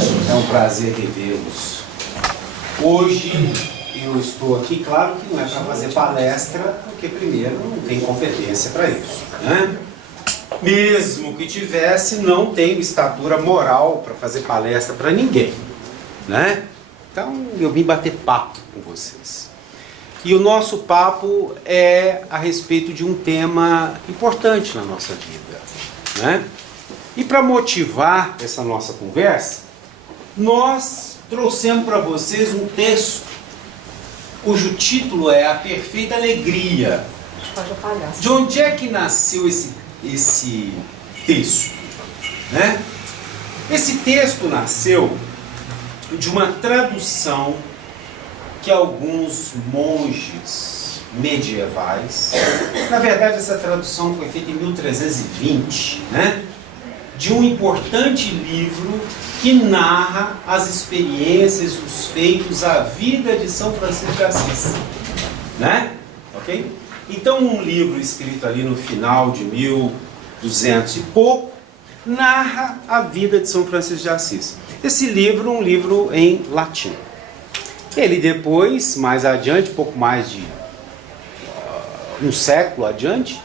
É um prazer revê-los. Hoje eu estou aqui, claro que não é para fazer palestra, porque primeiro não tem competência para isso, né? Mesmo que tivesse, não tenho estatura moral para fazer palestra para ninguém, né? Então eu vim bater papo com vocês. E o nosso papo é a respeito de um tema importante na nossa vida, né? E para motivar essa nossa conversa, nós trouxemos para vocês um texto cujo título é A Perfeita Alegria. De onde é que nasceu esse texto, né? Esse texto nasceu de uma tradução que alguns monges medievais, na verdade essa tradução foi feita em 1320, né? De um importante livro que narra as experiências, os feitos, a vida de São Francisco de Assis, né? Ok? Então um livro escrito ali no final de 1200 e pouco, narra a vida de São Francisco de Assis. Esse livro é um livro em latim. Ele depois, mais adiante, pouco mais de um século adiante,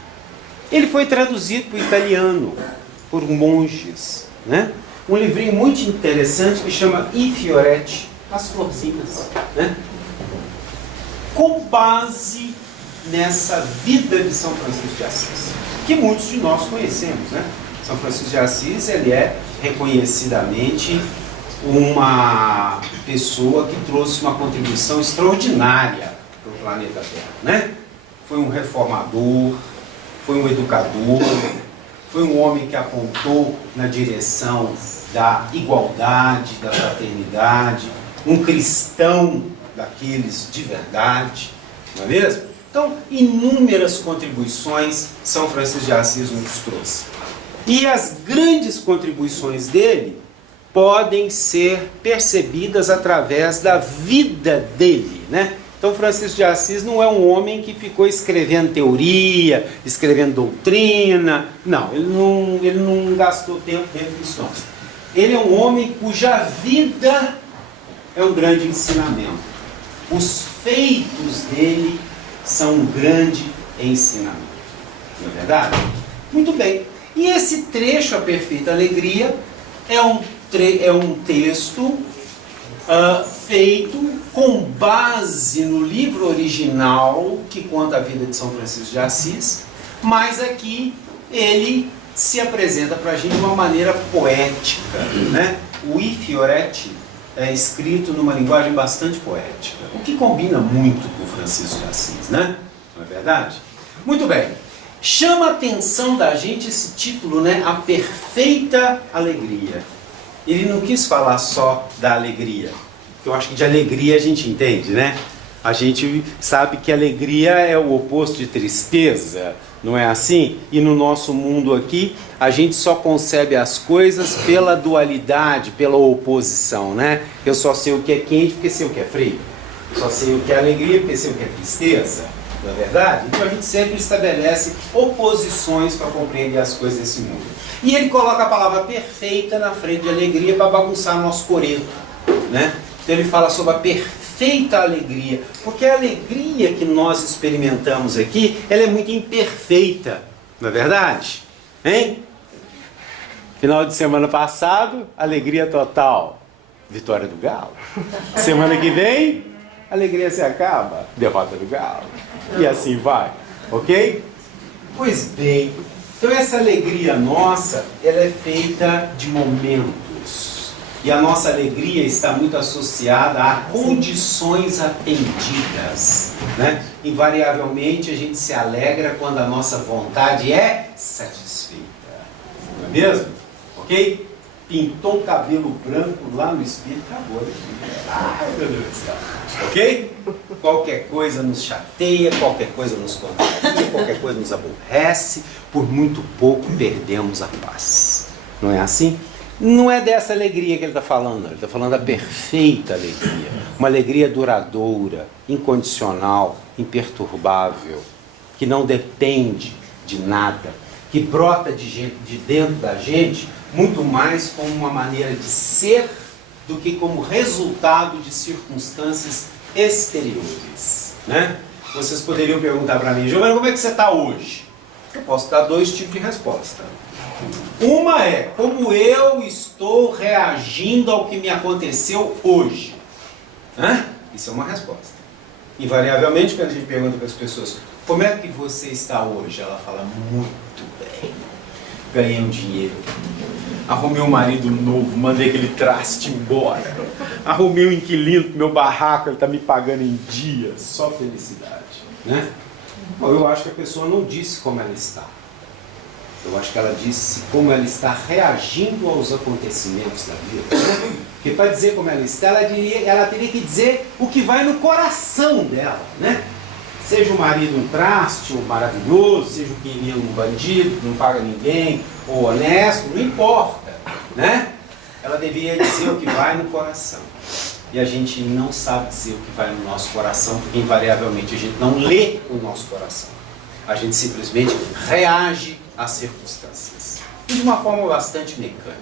ele foi traduzido para o italiano, por monges, né? Um livrinho muito interessante que chama I Fioretti, as florzinhas, né? Com base nessa vida de São Francisco de Assis, que muitos de nós conhecemos, né? São Francisco de Assis, ele é reconhecidamente uma pessoa que trouxe uma contribuição extraordinária para o planeta Terra, né? Foi um reformador, foi um educador, foi um homem que apontou na direção da igualdade, da fraternidade, um cristão daqueles de verdade, não é mesmo? Então, inúmeras contribuições São Francisco de Assis nos trouxe. E as grandes contribuições dele podem ser percebidas através da vida dele, né? Então Francisco de Assis não é um homem que ficou escrevendo teoria, escrevendo doutrina, não, ele não gastou tempo dentro disso não. Ele é um homem cuja vida é um grande ensinamento. Os feitos dele são um grande ensinamento. Não é verdade? Muito bem. E esse trecho, A Perfeita Alegria, é um texto feito com base no livro original que conta a vida de São Francisco de Assis, mas aqui ele se apresenta para a gente de uma maneira poética, né? O I Fioretti é escrito numa linguagem bastante poética, o que combina muito com Francisco de Assis, né? Não é verdade? Muito bem. Chama a atenção da gente esse título, né? A Perfeita Alegria. Ele não quis falar só da alegria. Eu acho que de alegria a gente entende, né? A gente sabe que alegria é o oposto de tristeza, não é assim? E no nosso mundo aqui, a gente só concebe as coisas pela dualidade, pela oposição, né? Eu só sei o que é quente porque sei o que é frio. Só sei o que é alegria porque sei o que é tristeza, não é verdade? Então a gente sempre estabelece oposições para compreender as coisas desse mundo. E ele coloca a palavra perfeita na frente de alegria para bagunçar nosso coreto, né? Então ele fala sobre a perfeita alegria, porque a alegria que nós experimentamos aqui, ela é muito imperfeita, não é verdade? Hein? Final de semana passado, alegria total, vitória do Galo. Semana que vem, alegria se acaba, derrota do Galo. E assim vai, ok? Pois bem, então essa alegria nossa, ela é feita de momentos. E a nossa alegria está muito associada a condições atendidas, né? Invariavelmente a gente se alegra quando a nossa vontade é satisfeita, não é mesmo? Ok? Pintou o cabelo branco lá no espírito, acabou. Ai, meu Deus do céu. Ok? Qualquer coisa nos chateia, qualquer coisa nos contraria, qualquer coisa nos aborrece, por muito pouco perdemos a paz. Não é assim? Não é dessa alegria que ele está falando, ele está falando da perfeita alegria. Uma alegria duradoura, incondicional, imperturbável, que não depende de nada, que brota de dentro da gente muito mais como uma maneira de ser do que como resultado de circunstâncias exteriores, né? Vocês poderiam perguntar para mim, Giovanni, como é que você está hoje? Eu posso dar dois tipos de resposta. Uma é, como eu estou reagindo ao que me aconteceu hoje? Isso é uma resposta. Invariavelmente, quando a gente pergunta para as pessoas, como é que você está hoje? Ela fala, muito bem. Ganhei um dinheiro. Arrumei um marido novo, mandei aquele traste embora. Arrumei um inquilino pro meu barraco, ele está me pagando em dias. Só felicidade, né? Bom, eu acho que a pessoa não disse como ela está. Eu acho que ela disse como ela está reagindo aos acontecimentos da vida. Porque para dizer como ela está, ela teria que dizer o que vai no coração dela, né? Seja o marido um traste, um maravilhoso, seja o inquilino um bandido, que não paga ninguém, ou honesto, não importa, né? Ela deveria dizer o que vai no coração. E a gente não sabe dizer o que vai no nosso coração, porque invariavelmente a gente não lê o nosso coração. A gente simplesmente reage às circunstâncias. E de uma forma bastante mecânica,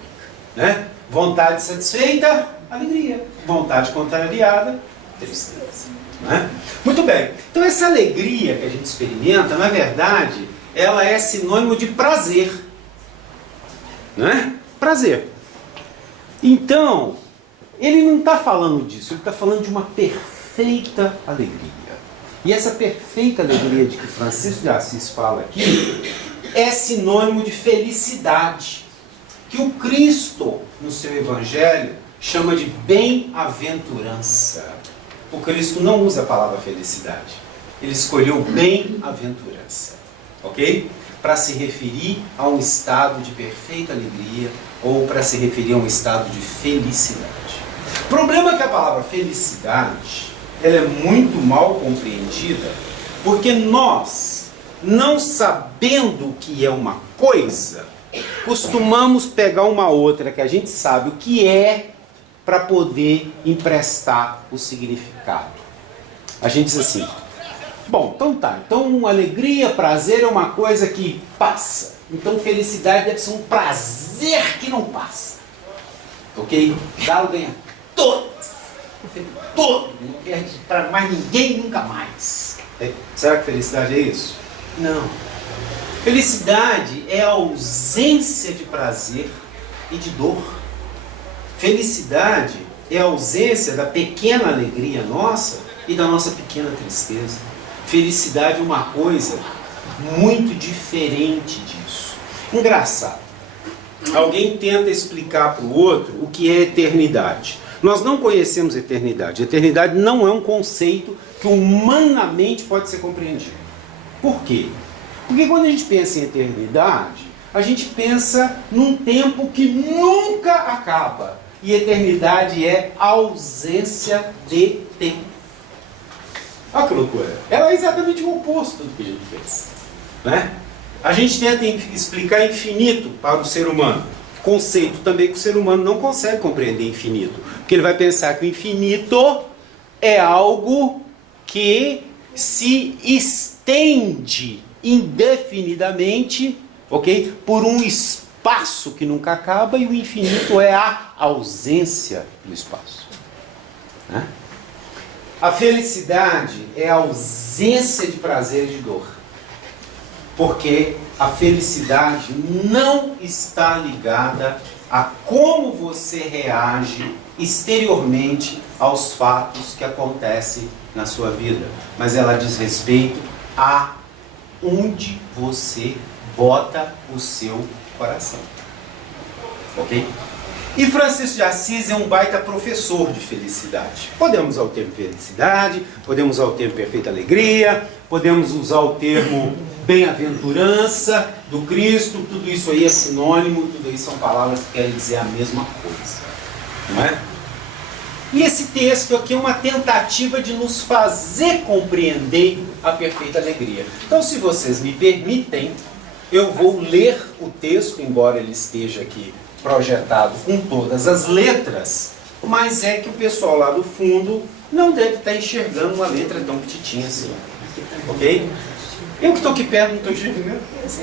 né? Vontade satisfeita, alegria. Vontade contrariada, tristeza. Né? Muito bem. Então essa alegria que a gente experimenta, na verdade, ela é sinônimo de prazer. Né? Prazer. Então, ele não está falando disso, ele está falando de uma perfeita alegria. E essa perfeita alegria de que Francisco de Assis fala aqui é sinônimo de felicidade, que o Cristo, no seu Evangelho, chama de bem-aventurança. O Cristo não usa a palavra felicidade, ele escolheu bem-aventurança, ok? Para se referir a um estado de perfeita alegria ou para se referir a um estado de felicidade. O problema é que a palavra felicidade ela é muito mal compreendida porque nós, não sabendo o que é uma coisa, costumamos pegar uma outra que a gente sabe o que é para poder emprestar o significado. A gente diz assim, bom, então tá, então alegria, prazer é uma coisa que passa. Então felicidade deve ser um prazer que não passa. Ok? Galo ganha todo, não perde para mais ninguém nunca mais. Será que felicidade é isso? Não. Felicidade é a ausência de prazer e de dor. Felicidade é a ausência da pequena alegria nossa e da nossa pequena tristeza. Felicidade é uma coisa muito diferente disso. Engraçado. Alguém tenta explicar para o outro o que é eternidade. Nós não conhecemos eternidade. Eternidade não é um conceito que humanamente pode ser compreendido. Por quê? Porque quando a gente pensa em eternidade, a gente pensa num tempo que nunca acaba. E eternidade é ausência de tempo. Olha que loucura. Ela é exatamente o oposto do que a gente pensa. Né? A gente tenta explicar infinito para o ser humano. Conceito também que o ser humano não consegue compreender infinito. Porque ele vai pensar que o infinito é algo que se estende indefinidamente, ok? Por um espaço que nunca acaba, e o infinito é a ausência do espaço. Né? A felicidade é a ausência de prazer e de dor. Porque a felicidade não está ligada a como você reage exteriormente aos fatos que acontecem na sua vida, mas ela diz respeito a onde você bota o seu coração. Ok? E Francisco de Assis é um baita professor de felicidade. Podemos usar o termo felicidade, podemos usar o termo perfeita alegria, podemos usar o termo bem-aventurança do Cristo, tudo isso aí é sinônimo, tudo isso são palavras que querem dizer a mesma coisa. Não é? E esse texto aqui é uma tentativa de nos fazer compreender a perfeita alegria. Então, se vocês me permitem, eu vou ler o texto, embora ele esteja aqui projetado com todas as letras, mas é que o pessoal lá do fundo não deve estar enxergando uma letra tão petitinha assim. Ok? Eu que estou aqui perto não estou enxergando,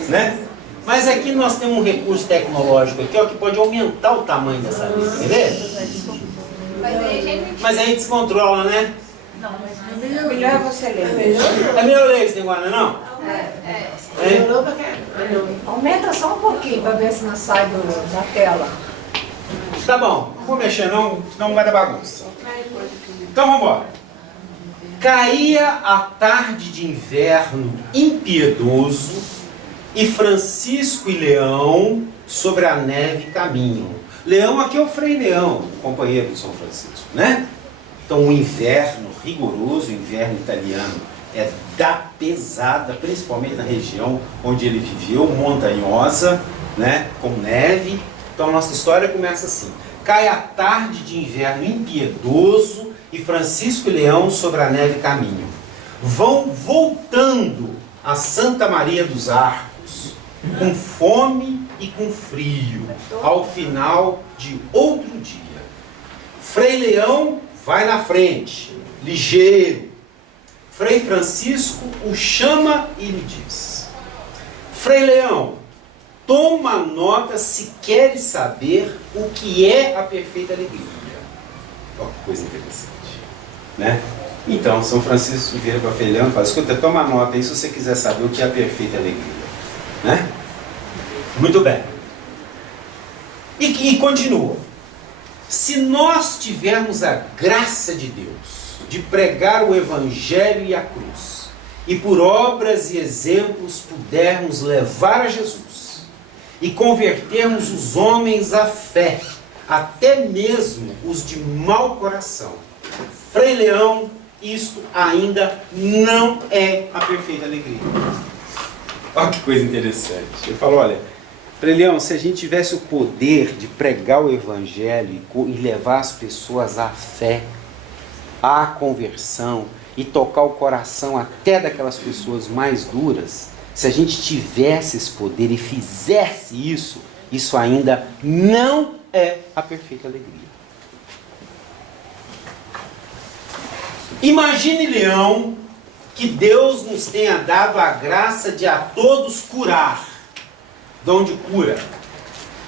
né? Mas aqui nós temos um recurso tecnológico aqui, ó, que pode aumentar o tamanho dessa letra, entendeu? mas aí descontrola, né? Não, mas é melhor você ler. É melhor ler esse negócio, não? Aumenta só um pouquinho para ver se não sai da tela. Tá bom, não vou mexer não, senão vai dar bagunça. Então vamos embora. Caía a tarde de inverno impiedoso e Francisco e Leão sobre a neve caminham. Leão aqui é o Frei Leão, companheiro de São Francisco, né? Então o inverno rigoroso, o inverno italiano, é da pesada, principalmente na região onde ele viveu, montanhosa, né? Com neve. Então a nossa história começa assim. Cai a tarde de inverno impiedoso e Francisco e Leão sobre a neve caminham. Vão voltando a Santa Maria dos Arcos, com fome e com frio, ao final de outro dia. Frei Leão vai na frente, ligeiro. Frei Francisco o chama e lhe diz: Frei Leão, toma nota se queres saber o que é a perfeita alegria. Olha que coisa interessante, né? Então, São Francisco vira para Frei Leão e fala: escuta, toma nota aí se você quiser saber o que é a perfeita alegria, né? Muito bem. E continua. Se nós tivermos a graça de Deus de pregar o Evangelho e a cruz, e por obras e exemplos pudermos levar a Jesus, e convertermos os homens à fé, até mesmo os de mau coração, Frei Leão, isto ainda não é a perfeita alegria. Olha que coisa interessante. Ele falou, olha, Frei Leão, se a gente tivesse o poder de pregar o Evangelho e levar as pessoas à fé, à conversão e tocar o coração até daquelas pessoas mais duras, se a gente tivesse esse poder e fizesse isso, isso ainda não é a perfeita alegria. Imagine, Leão, que Deus nos tenha dado a graça de a todos curar, dom de cura,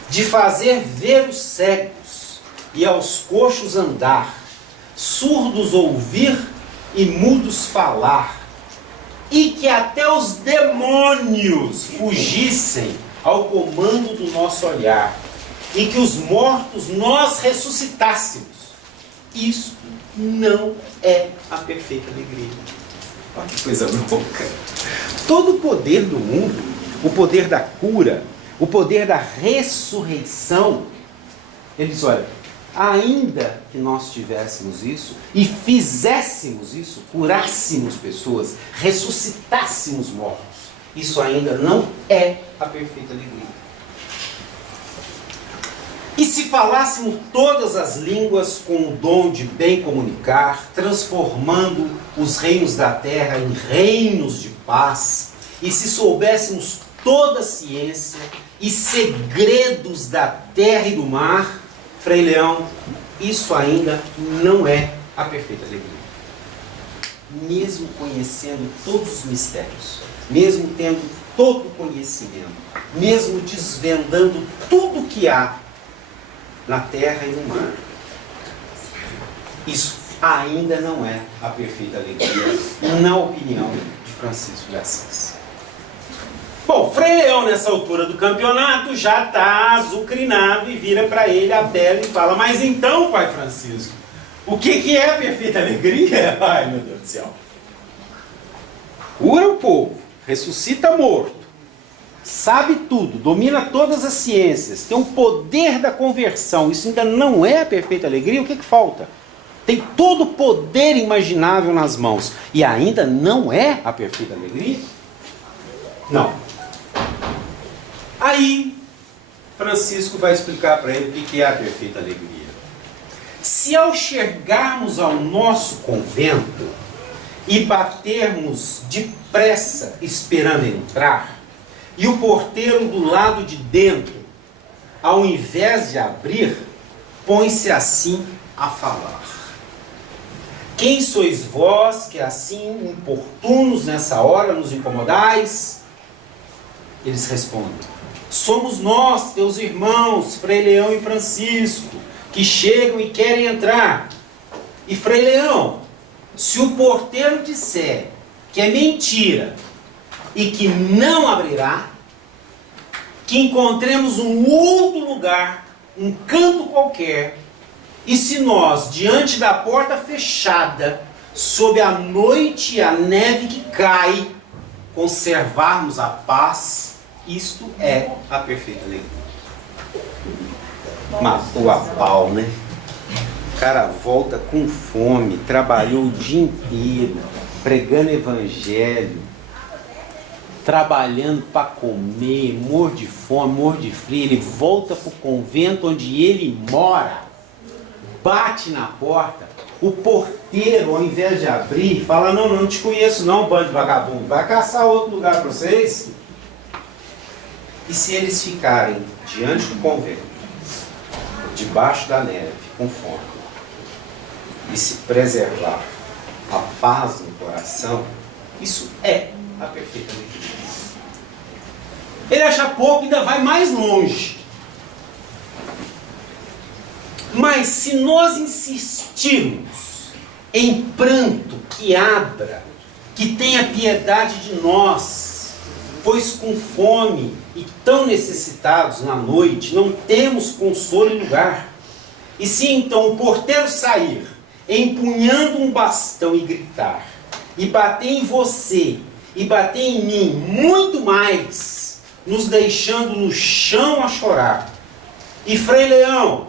de fazer ver os cegos e aos coxos andar, surdos ouvir e mudos falar, e que até os demônios fugissem ao comando do nosso olhar, e que os mortos nós ressuscitássemos. Isso não é a perfeita alegria. Olha que coisa louca. Todo o poder do mundo, o poder da cura, o poder da ressurreição, ele diz, olha, ainda que nós tivéssemos isso e fizéssemos isso, curássemos pessoas, ressuscitássemos mortos, isso ainda não é a perfeita alegria. E se falássemos todas as línguas com o dom de bem comunicar, transformando os reinos da terra em reinos de paz, e se soubéssemos toda a ciência e segredos da terra e do mar, Frei Leão, isso ainda não é a perfeita alegria. Mesmo conhecendo todos os mistérios, mesmo tendo todo o conhecimento, mesmo desvendando tudo o que há na terra e no mar, isso ainda não é a perfeita alegria, na opinião de Francisco de Assis. Bom, Frei Leão, nessa altura do campeonato, já está azucrinado e vira para ele a Bela e fala: mas então, pai Francisco, o que é a perfeita alegria? Ai, meu Deus do céu. Cura o povo, ressuscita morto, sabe tudo, domina todas as ciências, tem o poder da conversão, isso ainda não é a perfeita alegria? O que falta? Tem todo o poder imaginável nas mãos e ainda não é a perfeita alegria? Não. Aí, Francisco vai explicar para ele o que é a perfeita alegria. Se ao chegarmos ao nosso convento e batermos depressa esperando entrar, e o porteiro do lado de dentro, ao invés de abrir, põe-se assim a falar: quem sois vós que assim importunos nessa hora nos incomodais? Eles respondem: somos nós, teus irmãos, Frei Leão e Francisco, que chegam e querem entrar. E Frei Leão, se o porteiro disser que é mentira e que não abrirá, que encontremos um outro lugar, um canto qualquer, e se nós, diante da porta fechada, sob a noite e a neve que cai, conservarmos a paz, isto é a perfeita alegria. Matou a pau, né? O cara volta com fome, trabalhou o dia inteiro, pregando evangelho, trabalhando para comer, morre de fome, morre de frio. Ele volta para o convento onde ele mora, bate na porta. O porteiro, ao invés de abrir, fala: não te conheço não, bando de vagabundo, vai caçar outro lugar para vocês. E se eles ficarem diante do convento, debaixo da neve, com fome, e se preservar a paz no coração, isso é a perfeita alegria. Ele acha pouco e ainda vai mais longe. Mas se nós insistirmos em pranto que abra, que tenha piedade de nós, pois com fome e tão necessitados na noite, não temos consolo em lugar. E se então o porteiro sair, empunhando um bastão e gritar, e bater em você, e bater em mim, muito mais, nos deixando no chão a chorar. E Frei Leão,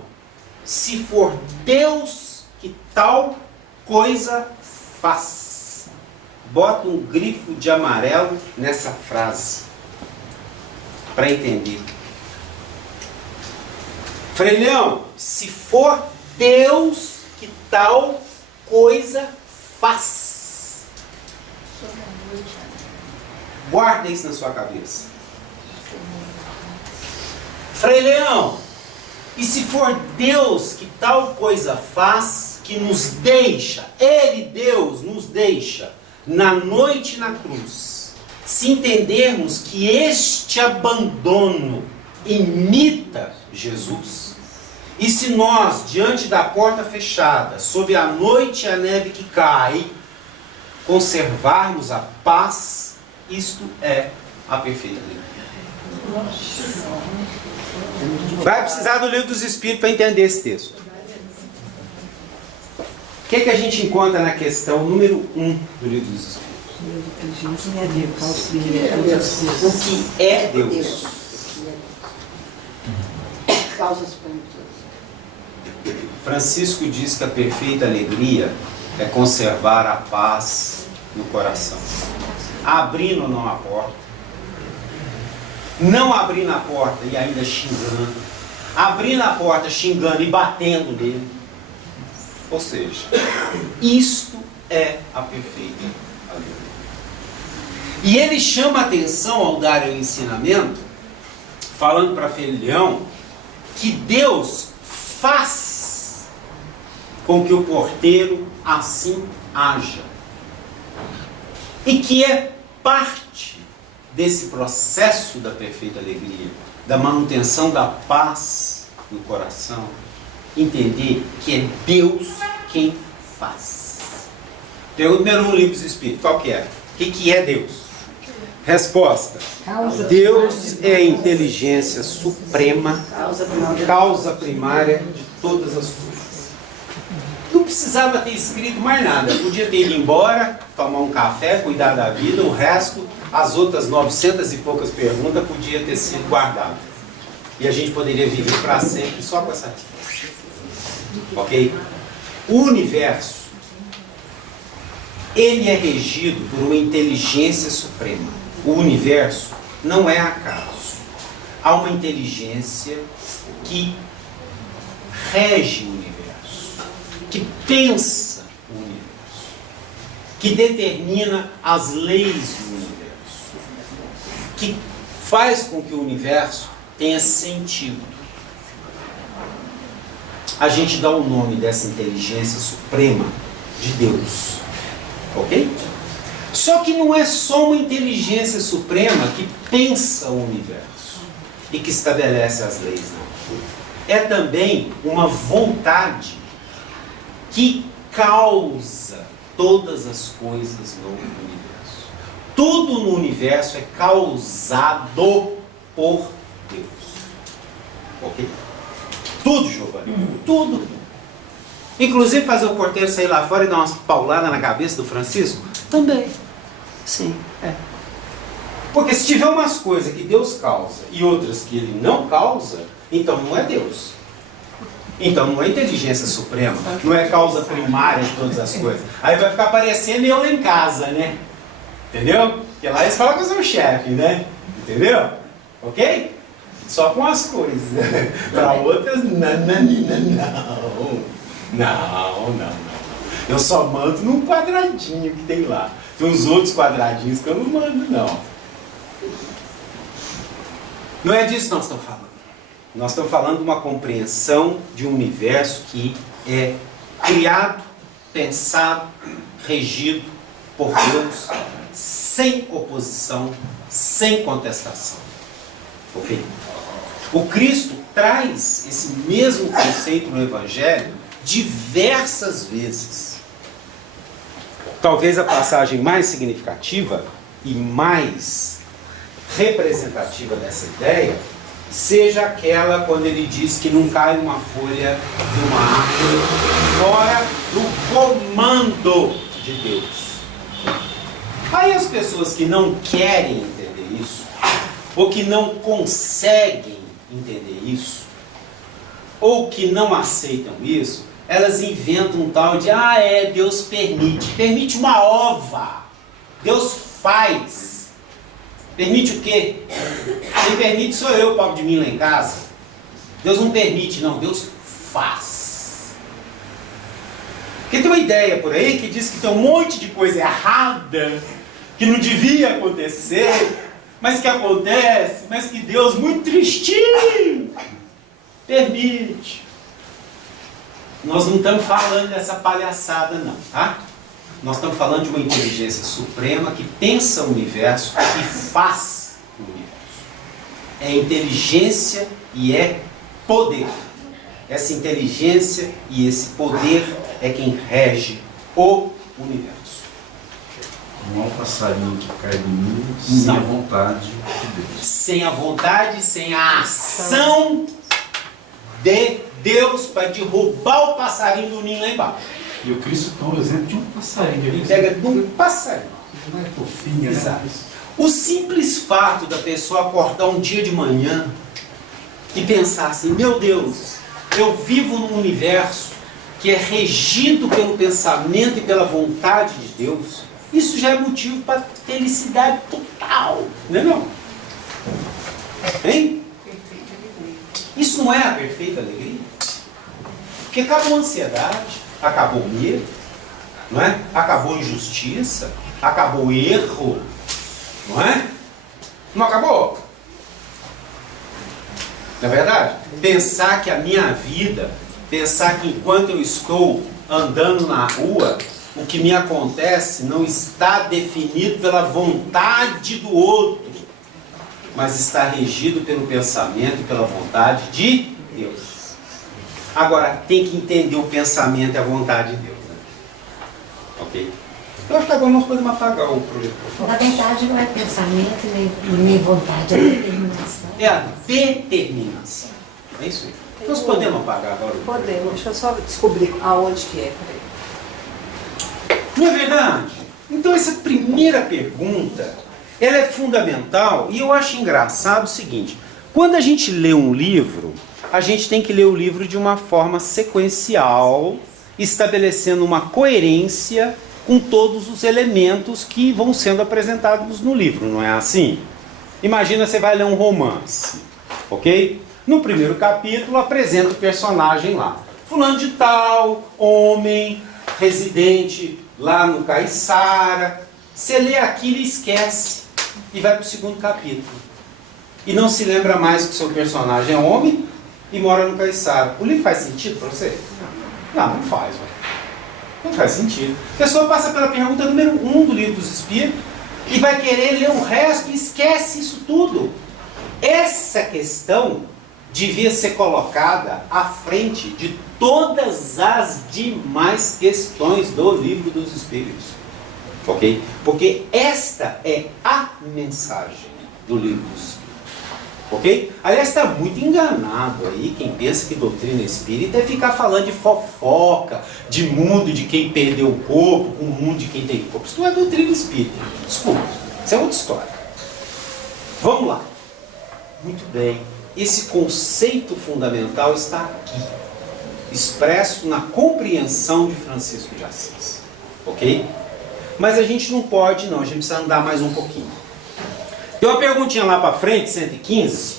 se for Deus que tal coisa faz, bota um grifo de amarelo nessa frase, para entender. Frei Leão, se for Deus que tal coisa faz, guarda isso na sua cabeça. Frei Leão, e se for Deus que tal coisa faz, que nos deixa, Ele, Deus, nos deixa na noite na cruz, se entendermos que este abandono imita Jesus, e se nós, diante da porta fechada, sob a noite e a neve que cai, conservarmos a paz, isto é a perfeita alegria. Vai precisar do Livro dos Espíritos para entender esse texto. O que a gente encontra na questão número 1 do Livro dos Espíritos? O que é Deus? Causas para todas. Francisco diz que a perfeita alegria é conservar a paz no coração. Abrindo ou não a porta. Não abrindo a porta e ainda xingando. Abrindo a porta, xingando e batendo nele. Ou seja, isto é a perfeita alegria. E ele chama a atenção ao dar o ensinamento, falando para Frei Leão, que Deus faz com que o porteiro assim haja. E que é parte desse processo da perfeita alegria, da manutenção da paz no coração, entender que é Deus quem faz. Pergunta número 1, Livro dos Espíritos, qual que é? O que é Deus? Resposta: Deus é a inteligência suprema, causa primária de todas as coisas. Não precisava ter escrito mais nada, podia ter ido embora, tomar um café, cuidar da vida, o resto, as outras 900 e poucas perguntas, podia ter sido guardado. E a gente poderia viver para sempre só com essa resposta. Ok? O universo, ele é regido por uma inteligência suprema. O universo não é acaso. Há uma inteligência que rege o universo, que pensa o universo, que determina as leis do universo, que faz com que o universo tenha sentido. A gente dá o nome dessa inteligência suprema de Deus. Ok? Só que não é só uma inteligência suprema que pensa o universo e que estabelece as leis, não. É também uma vontade que causa todas as coisas no universo. Tudo no universo é causado por Deus. Ok? Tudo, Giovanni. Tudo. Inclusive fazer o porteiro sair lá fora e dar umas pauladas na cabeça do Francisco? Também. Sim, é. Porque se tiver umas coisas que Deus causa e outras que Ele não causa, então não é Deus. Então não é inteligência suprema, não é causa primária de todas as coisas. Aí vai ficar parecendo eu lá em casa, né? Entendeu? Porque lá eles falam que eu sou o chefe, né? Entendeu? Ok? Só com as coisas. Para outras, não. Eu só mando num quadradinho que tem lá. Tem uns outros quadradinhos que eu não mando, não. Não é disso que nós estamos falando. Nós estamos falando de uma compreensão de um universo que é criado, pensado, regido por Deus, sem oposição, sem contestação. Ok? O Cristo traz esse mesmo conceito no Evangelho diversas vezes. Talvez a passagem mais significativa e mais representativa dessa ideia seja aquela quando ele diz que não cai uma folha de uma árvore fora do comando de Deus. Aí as pessoas que não querem entender isso, ou que não conseguem entender isso, ou que não aceitam isso, elas inventam um tal de, Deus permite. Permite uma ova. Deus faz. Permite o quê? Quem permite sou eu, pobre de mim lá em casa. Deus não permite, não. Deus faz. Porque tem uma ideia por aí que diz que tem um monte de coisa errada, que não devia acontecer, mas que acontece, mas que Deus, muito tristinho, permite. Nós não estamos falando dessa palhaçada, não, tá? Nós estamos falando de uma inteligência suprema que pensa o universo e faz o universo. É inteligência e é poder. Essa inteligência e esse poder é quem rege o universo. Não há um passarinho que cai do ninho sem a vontade de Deus. Sem a vontade, sem a ação de Deus para derrubar o passarinho do ninho lá embaixo. E o Cristo toma o exemplo de um passarinho. Ele pega de um passarinho. Não é fofinho, Exato. né? O simples fato da pessoa acordar um dia de manhã e pensar assim, meu Deus, eu vivo num universo que é regido pelo pensamento e pela vontade de Deus, isso já é motivo para felicidade total, não é não? Hein? Isso não é a perfeita alegria? Porque acabou a ansiedade, acabou o medo, não é? Acabou a injustiça, acabou o erro, não é? Não acabou? Não é verdade? Pensar que a minha vida, pensar que enquanto eu estou andando na rua, o que me acontece não está definido pela vontade do outro, mas está regido pelo pensamento e pela vontade de Deus. Agora, tem que entender o pensamento e a vontade de Deus. Né? Ok? Eu acho que agora nós podemos apagar o projetor. Na verdade, não é pensamento nem vontade, é determinação. É a determinação. É isso aí. Nós podemos apagar agora o projetor? Podemos, deixa eu só descobrir aonde que é. Não é verdade? Então essa primeira pergunta, ela é fundamental e eu acho engraçado o seguinte, quando a gente lê um livro, a gente tem que ler o livro de uma forma sequencial, estabelecendo uma coerência com todos os elementos que vão sendo apresentados no livro, não é assim? Imagina, você vai ler um romance, ok? No primeiro capítulo apresenta o personagem lá, fulano de tal, homem, residente lá no Caiçara. Você lê aquilo e esquece e vai para o segundo capítulo e não se lembra mais que o seu personagem é homem e mora no Caiçara. O livro faz sentido para você? Não faz. Não faz sentido. A pessoa passa pela pergunta número 1 do Livro dos Espíritos e vai querer ler o resto e esquece isso tudo. Essa questão devia ser colocada à frente de todas as demais questões do Livro dos Espíritos. Ok? Porque esta é a mensagem do Livro dos Espíritos. Ok? Aliás, está muito enganado aí quem pensa que doutrina espírita é ficar falando de fofoca, de mundo de quem perdeu o corpo, com o mundo de quem tem corpo. Isso não é doutrina espírita. Desculpa, isso é outra história. Vamos lá. Muito bem. Esse conceito fundamental está aqui, expresso na compreensão de Francisco de Assis. Ok? Mas a gente não pode, não. A gente precisa andar mais um pouquinho. Tem uma perguntinha lá para frente, 115.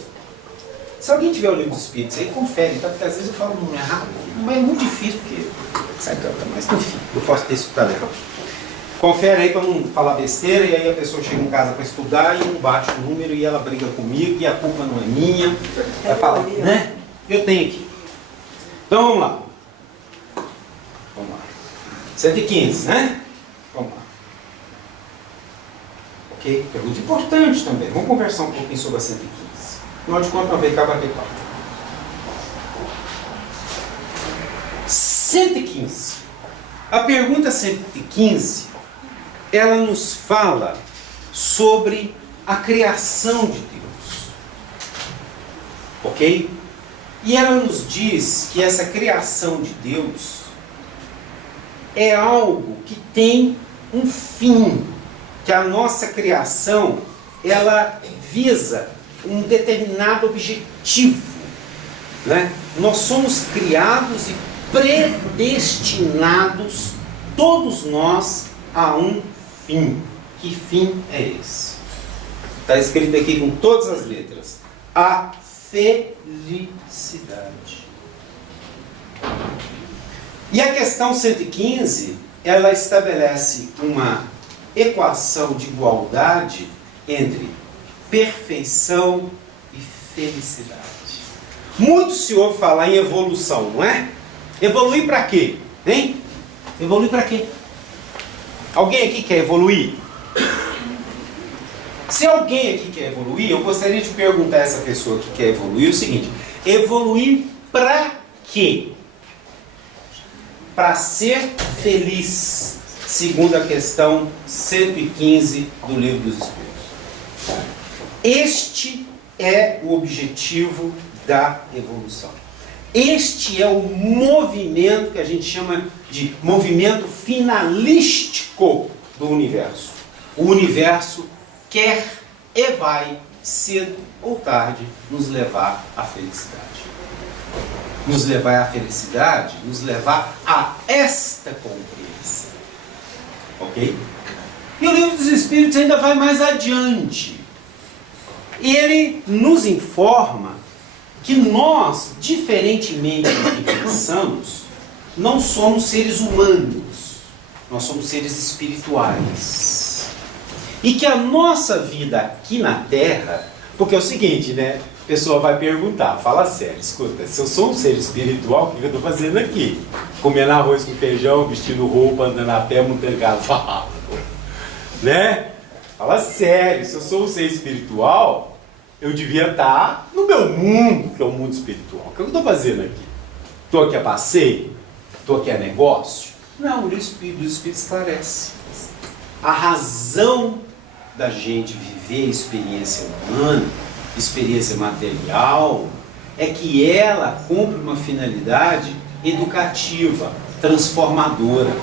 Se alguém tiver o Livro dos Espíritos aí, confere, tá? Porque às vezes eu falo um nome errado, mas é muito difícil, porque sai cantando, mas enfim, eu posso ter escutado errado. Confere aí para não falar besteira, e aí a pessoa chega em casa para estudar e não bate o número e ela briga comigo e a culpa não é minha. Vai falar, né? Eu tenho aqui. Então vamos lá. Vamos lá. 115, né? Vamos lá. Ok? Pergunta importante também. Vamos conversar um pouquinho sobre a 115. Afinal de contas, não veio cá bater papo. 115. A pergunta 115, ela nos fala sobre a criação de Deus. Ok? E ela nos diz que essa criação de Deus é algo que tem um fim. Que a nossa criação, ela visa um determinado objetivo. Né? Nós somos criados e predestinados, todos nós, a um fim. Que fim é esse? Está escrito aqui com todas as letras. A felicidade. E a questão 115, ela estabelece uma equação de igualdade entre perfeição e felicidade. Muito se ouve falar em evolução, não é? Evoluir para quê? Hein? Evoluir para quê? Alguém aqui quer evoluir? Se alguém aqui quer evoluir, eu gostaria de perguntar a essa pessoa que quer evoluir o seguinte: evoluir para quê? Para ser feliz, segundo a questão 115 do Livro dos Espíritos. Este é o objetivo da evolução. Este é o movimento que a gente chama de movimento finalístico do universo. O universo quer e vai, cedo ou tarde, nos levar à felicidade. Nos levar à felicidade, nos levar a esta compreensão. Ok? E o Livro dos Espíritos ainda vai mais adiante. Ele nos informa que nós, diferentemente do que pensamos, não somos seres humanos, nós somos seres espirituais. E que a nossa vida aqui na Terra, porque é o seguinte, né? A pessoa vai perguntar, fala sério, escuta, se eu sou um ser espiritual, o que eu estou fazendo aqui? Comendo arroz com feijão, vestindo roupa, andando a pé, montando cavalo. Né? Fala sério, se eu sou um ser espiritual, eu devia estar no meu mundo, que é o mundo espiritual. O que eu estou fazendo aqui? Estou aqui a passeio? Estou aqui a negócio? Não, o Espírito esclarece. A razão da gente viver a experiência humana, experiência material, é que ela cumpre uma finalidade educativa, transformadora.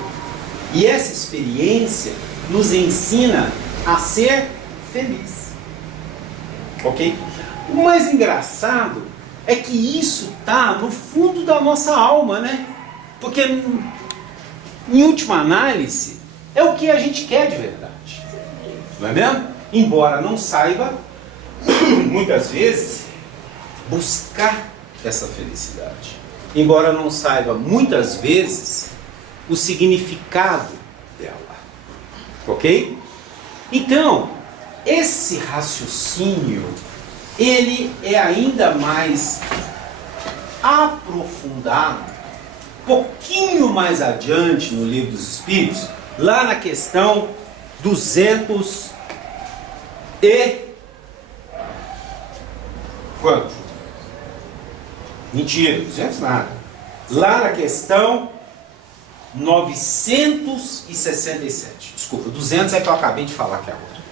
E essa experiência nos ensina a ser feliz. Ok? O mais engraçado é que isso está no fundo da nossa alma, né? Porque, em última análise, é o que a gente quer de verdade. Não é mesmo? Embora não saiba, muitas vezes, buscar essa felicidade. Embora não saiba, muitas vezes, o significado dela. Ok? Então, esse raciocínio, ele é ainda mais aprofundado, pouquinho mais adiante no Livro dos Espíritos, lá na questão 200 e... quanto? Mentira, 200 nada. Lá na questão 967. Desculpa, 200 é que eu acabei de falar aqui agora.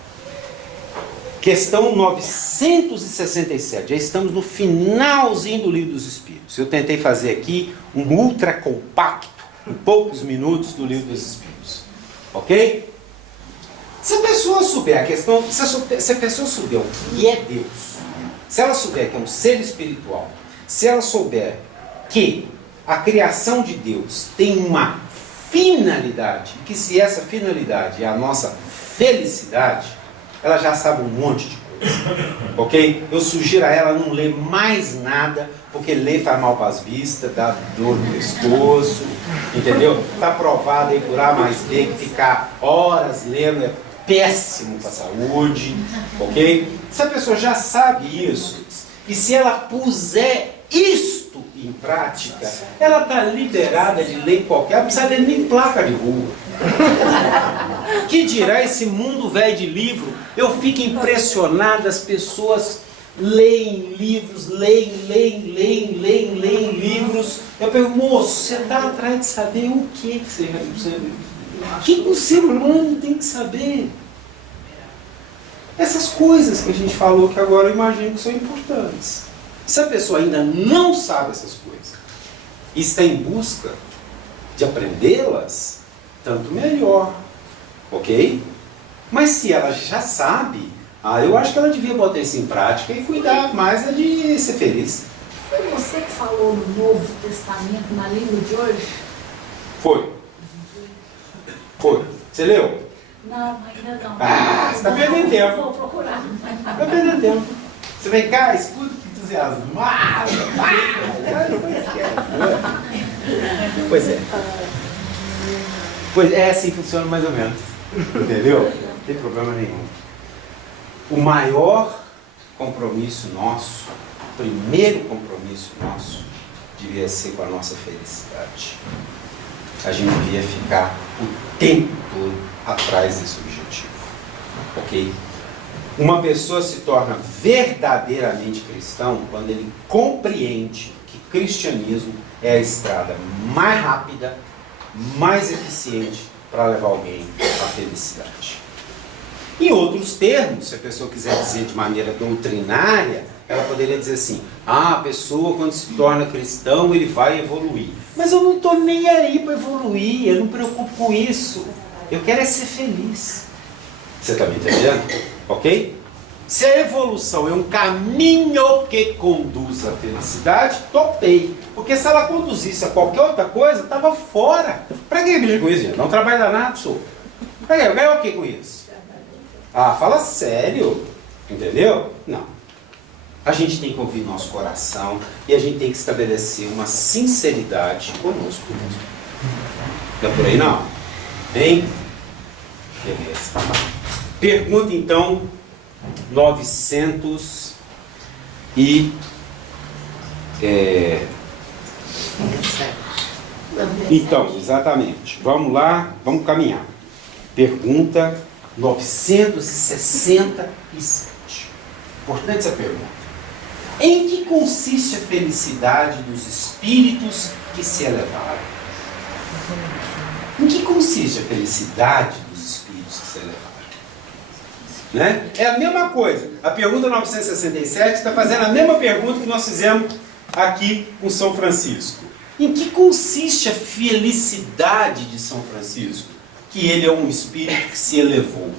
Questão 967. Já estamos no finalzinho do Livro dos Espíritos. Eu tentei fazer aqui um ultra compacto, em poucos minutos, do Livro dos Espíritos. Ok? Se a pessoa souber a questão, se a pessoa souber o que é Deus, se ela souber que é um ser espiritual, se ela souber que a criação de Deus tem uma finalidade, e que se essa finalidade é a nossa felicidade, ela já sabe um monte de coisa. Ok? Eu sugiro a ela não ler mais nada, porque ler faz mal para as vistas, dá dor no pescoço, entendeu? Está provado aí por A mais B que ficar horas lendo é péssimo para a saúde, ok? Se a pessoa já sabe isso, e se ela puser isto em prática, ela está liberada de ler qualquer, não precisa ler nem placa de rua. Que dirá esse mundo velho de livro? Eu fico impressionado, as pessoas leem livros, leem livros. Eu pergunto, moço, você está atrás de saber o que você o que o ser humano tem que saber? Essas coisas que a gente falou que agora eu imagino que são importantes. Se a pessoa ainda não sabe essas coisas e está em busca de aprendê-las, tanto melhor, ok? Mas se ela já sabe, eu acho que ela devia botar isso em prática e cuidar mais de ser feliz. Foi você que falou no Novo Testamento, na língua de hoje? Foi. Você leu? Não, ainda não. Você está perdendo tempo. Vou procurar. Está perdendo tempo. Você vem cá, escuta que entusiasmado. Pois é. Pois é, assim funciona mais ou menos. Entendeu? Não tem problema nenhum. O maior compromisso nosso, o primeiro compromisso nosso, devia ser com a nossa felicidade. A gente devia ficar o tempo todo atrás desse objetivo. Ok? Uma pessoa se torna verdadeiramente cristão quando ele compreende que cristianismo é a estrada mais rápida, mais eficiente para levar alguém à felicidade. Em outros termos, se a pessoa quiser dizer de maneira doutrinária, ela poderia dizer assim, a pessoa quando se torna cristão, ele vai evoluir. Mas eu não estou nem aí para evoluir, eu não me preocupo com isso. Eu quero é ser feliz. Você está me entendendo? Ok? Se a evolução é um caminho que conduz à felicidade, topei. Porque se ela conduzisse a qualquer outra coisa, estava fora. Para que mexer com isso, gente? Não trabalha danado, sou. Para que? Ganhar o que com isso? Fala sério. Entendeu? Não. A gente tem que ouvir nosso coração e a gente tem que estabelecer uma sinceridade conosco mesmo. Não é por aí não? Hein? Beleza. Pergunta então 900 e... Então, exatamente. Vamos lá, vamos caminhar. Pergunta 967. Importante essa pergunta. Em que consiste a felicidade dos espíritos que se elevaram? Em que consiste a felicidade dos espíritos que se elevaram? Né? É a mesma coisa. A pergunta 967 está fazendo a mesma pergunta que nós fizemos aqui com São Francisco. Em que consiste a felicidade de São Francisco? Que ele é um espírito que se elevou.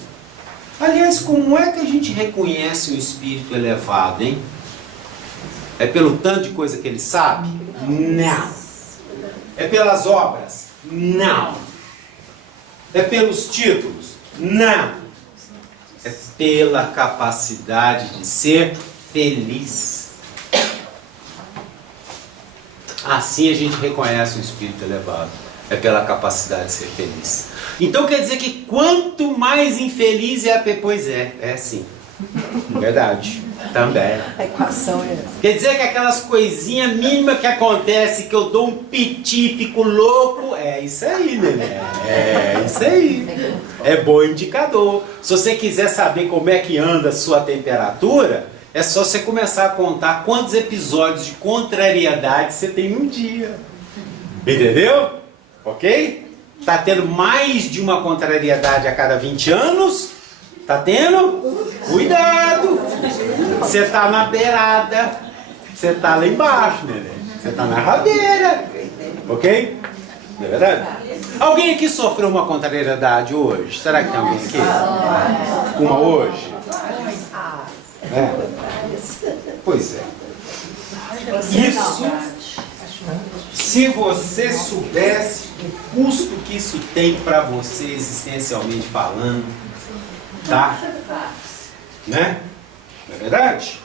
Aliás, como é que a gente reconhece um espírito elevado, hein? É pelo tanto de coisa que ele sabe? Não. É pelas obras? Não. É pelos títulos? Não. É pela capacidade de ser feliz. Assim a gente reconhece um espírito elevado. É pela capacidade de ser feliz. Então quer dizer que quanto mais infeliz é a pessoa... Pois é sim. Verdade. Também. A equação é essa. Quer dizer que aquelas coisinhas mínimas que acontecem, que eu dou um piti, fico louco, é isso aí, neném. É isso aí. É bom indicador. Se você quiser saber como é que anda a sua temperatura, É só você começar a contar quantos episódios de contrariedade você tem num dia. Entendeu? Ok? Tá tendo mais de uma contrariedade a cada 20 anos? Tá tendo? Cuidado! Você tá na beirada. Você tá lá embaixo, neném. Você tá na rabeira. Ok? Não é verdade? Alguém aqui sofreu uma contrariedade hoje? Será que tem alguém aqui? Uma hoje? Pois é. Isso, se você soubesse o custo que isso tem para você existencialmente falando, tá? Né? Não é verdade?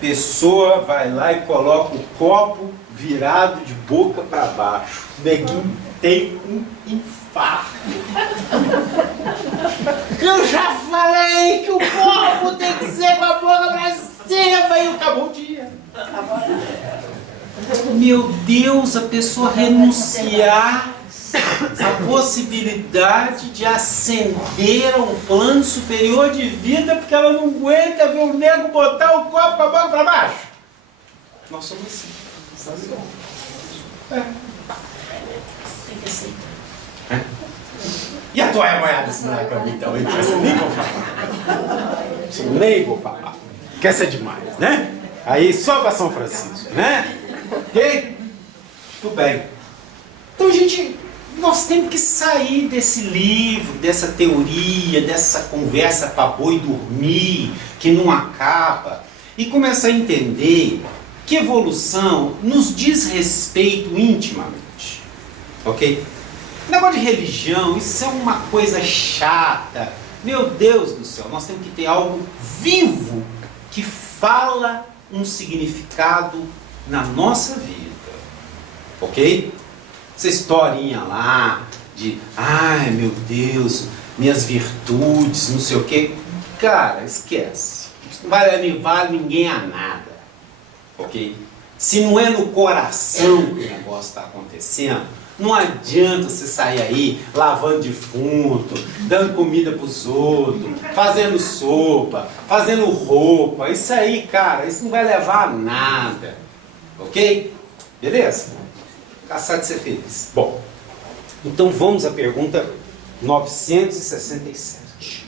Pessoa vai lá e coloca o copo virado de boca para baixo. O neguinho tem um infarto. Eu já falei que o copo tem que ser com a boca para cima e acabou o dia. Meu Deus, a pessoa renunciar à possibilidade de ascender a um plano superior de vida porque ela não aguenta ver o nego botar o copo com a boca para baixo. Nós somos assim. É. É. E a toalha molhada assim na cama então? Isso nem vou falar. Isso nem vou falar. Porque essa é demais, né? Aí só para São Francisco, né? Ok? Tudo bem. Então, gente, nós temos que sair desse livro, dessa teoria, dessa conversa para boi dormir, que não acaba, e começar a entender que evolução nos diz respeito intimamente. Ok? Negócio de religião, isso é uma coisa chata. Meu Deus do céu, nós temos que ter algo vivo que fala um significado na nossa vida. Ok? Essa historinha lá de, ai meu Deus, minhas virtudes, não sei o quê. Cara, esquece. Isso não vai levar ninguém a nada. Ok? Se não é no coração que o negócio está acontecendo, não adianta você sair aí lavando defunto, dando comida para os outros, fazendo sopa, fazendo roupa. Isso aí, cara, isso não vai levar a nada. Ok? Beleza? Cansado de ser feliz. Bom, então vamos à pergunta 967.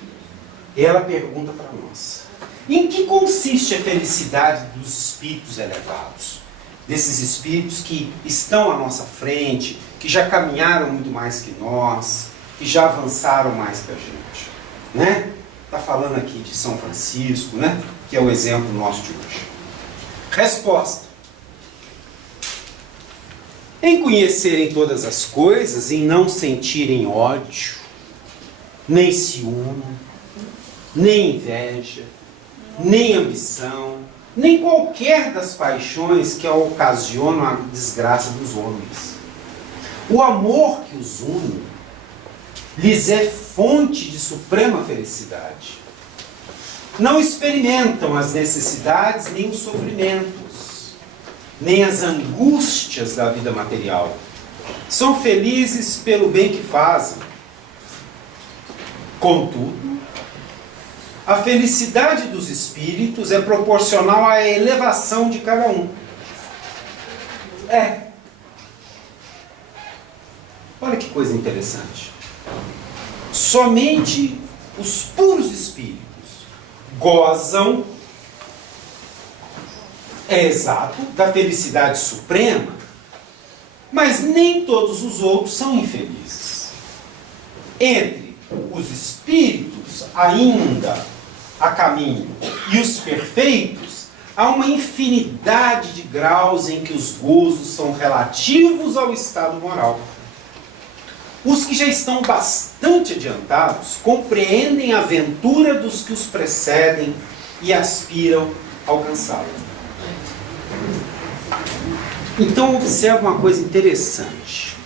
Ela pergunta para nós: em que consiste a felicidade dos espíritos elevados? Desses espíritos que estão à nossa frente, que já caminharam muito mais que nós, que já avançaram mais que a gente. Né? Está falando aqui de São Francisco, né? Que é o exemplo nosso de hoje. Resposta: em conhecerem todas as coisas, em não sentirem ódio, nem ciúme, nem inveja, nem ambição, nem qualquer das paixões que ocasionam a desgraça dos homens. O amor que os une lhes é fonte de suprema felicidade. Não experimentam as necessidades nem os sofrimentos, nem as angústias da vida material. São felizes pelo bem que fazem. Contudo, a felicidade dos espíritos é proporcional à elevação de cada um. Olha que coisa interessante. Somente os puros espíritos gozam, exato, da felicidade suprema, mas nem todos os outros são infelizes. Entre os espíritos ainda a caminho e os perfeitos, há uma infinidade de graus em que os gozos são relativos ao estado moral. Os que já estão bastante adiantados compreendem a aventura dos que os precedem e aspiram a alcançá-la. Então observe uma coisa interessante.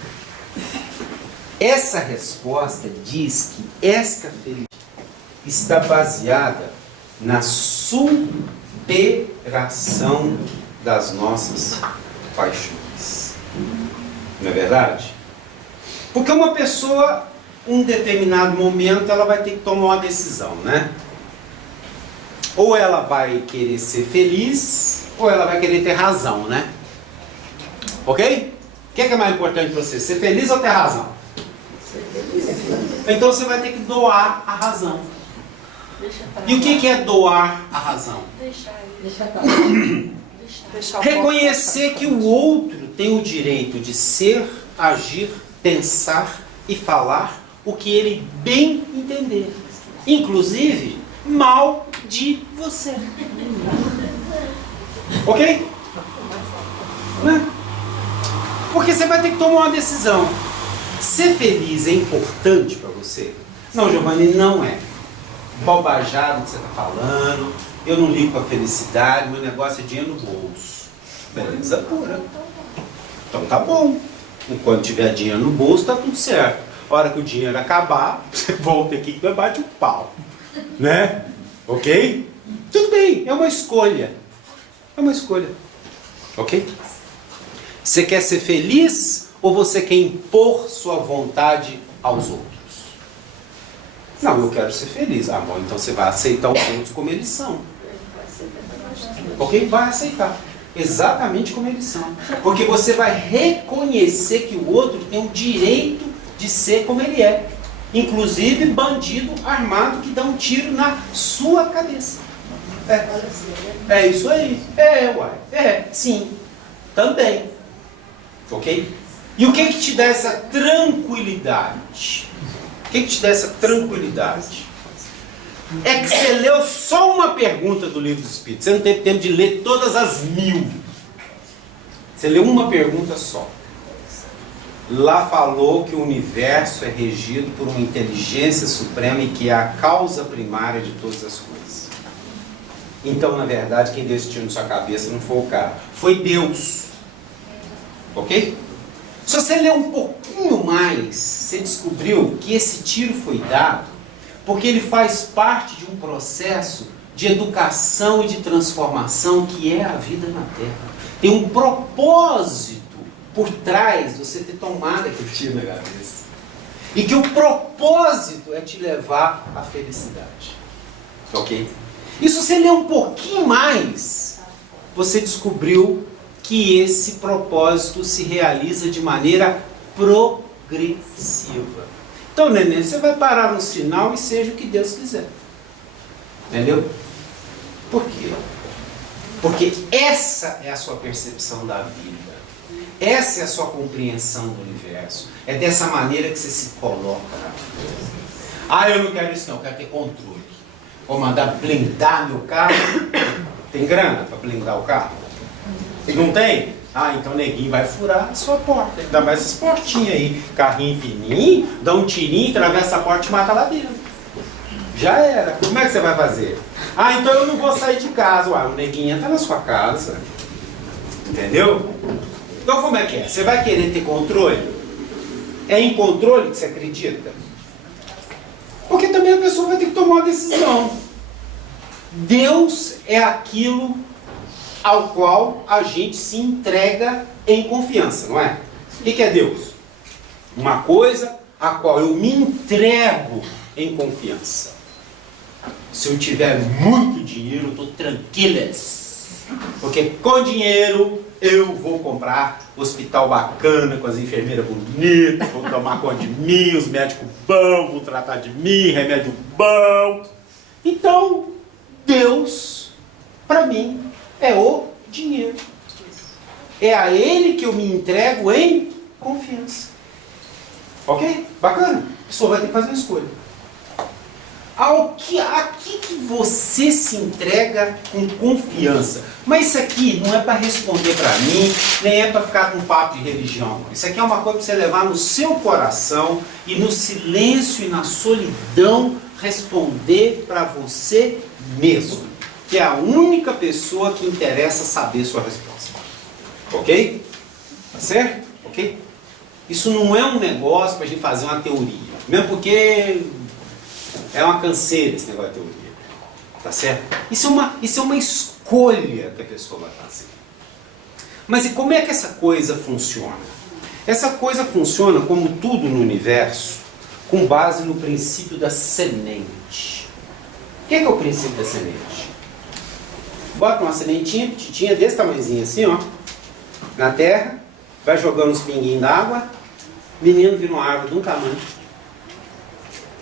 Essa resposta diz que esta felicidade está baseada na superação das nossas paixões. Não é verdade? Porque uma pessoa, em um determinado momento, ela vai ter que tomar uma decisão, né? Ou ela vai querer ser feliz, ou ela vai querer ter razão, né? Ok? O que é mais importante para você? Ser feliz ou ter razão? Então você vai ter que doar a razão. E o que é doar a razão? Reconhecer que o outro tem o direito de ser, agir, pensar e falar o que ele bem entender. Inclusive, mal de você. Ok? Né? Porque você vai ter que tomar uma decisão. Ser feliz é importante para você? Não, Giovanni, não é. Bobajado que você está falando, eu não ligo para felicidade, meu negócio é dinheiro no bolso. Beleza pura. Então tá bom. Enquanto tiver dinheiro no bolso, tá tudo certo. A hora que o dinheiro acabar, você volta aqui que bate o pau. Né? Ok? Tudo bem, é uma escolha. É uma escolha. Ok? Você quer ser feliz ou você quer impor sua vontade aos outros? Não, eu quero ser feliz. Ah, bom, então você vai aceitar os outros como eles são. Ok? Vai aceitar. Exatamente como eles são. Porque você vai reconhecer que o outro tem o direito de ser como ele é. Inclusive bandido armado que dá um tiro na sua cabeça. É isso aí. Sim. Também. Ok? E o que te dá essa tranquilidade? O que te dá essa tranquilidade? É que você leu só uma pergunta do Livro dos Espíritos. Você não teve tempo de ler todas as 1000. Você leu uma pergunta só. Lá falou que o universo é regido por uma inteligência suprema e que é a causa primária de todas as coisas. Então, na verdade, quem deu esse tiro na sua cabeça não foi o cara. Foi Deus. Ok? Se você ler um pouquinho mais, você descobriu que esse tiro foi dado porque ele faz parte de um processo de educação e de transformação que é a vida na Terra. Tem um propósito por trás de você ter tomado aquele tiro na cabeça. E que o propósito é te levar à felicidade. Ok? E se você ler um pouquinho mais, você descobriu que esse propósito se realiza de maneira progressiva. Então, neném, você vai parar no sinal e seja o que Deus quiser. Entendeu? Por quê? Porque essa é a sua percepção da vida. Essa é a sua compreensão do universo. É dessa maneira que você se coloca na vida. Ah, eu não quero isso não, eu quero ter controle. Vou mandar blindar meu carro. Tem grana para blindar o carro? Se não tem? Ah, então o neguinho vai furar a sua porta. Ainda mais essas portinhas aí. Carrinho fininho, dá um tirinho, atravessa a porta e mata lá dentro. Já era. Como é que você vai fazer? Ah, então eu não vou sair de casa. Ué, o neguinho está na sua casa. Entendeu? Então como é que é? Você vai querer ter controle? É em controle que você acredita? Porque também a pessoa vai ter que tomar uma decisão. Deus é aquilo ao qual a gente se entrega em confiança, não é? O que é Deus? Uma coisa a qual eu me entrego em confiança. Se eu tiver muito dinheiro, eu estou tranquilas. Porque com dinheiro eu vou comprar hospital bacana, com as enfermeiras bonitas, vou tomar conta de mim, os médicos bons, vão tratar de mim, remédio bom. Então, Deus, para mim, é o dinheiro. É a Ele que eu me entrego em confiança. Ok? Bacana? A pessoa vai ter que fazer uma escolha. Aqui que você se entrega com confiança. Mas isso aqui não é para responder para mim, nem é para ficar com papo de religião. Isso aqui é uma coisa para você levar no seu coração e no silêncio e na solidão responder para você mesmo. Que é a única pessoa que interessa saber sua resposta. Ok? Tá certo? Ok? Isso não é um negócio para a gente fazer uma teoria. Mesmo porque é uma canseira esse negócio de teoria. Tá certo? Isso é uma escolha que a pessoa vai fazer. Mas e como é que essa coisa funciona? Essa coisa funciona, como tudo no universo, com base no princípio da semente. O que é o princípio da semente? bota uma sementinha petitinha desse tamanhozinho assim, ó, na terra, vai jogando uns pinguinhos d'água, menino vira uma árvore de um tamanho.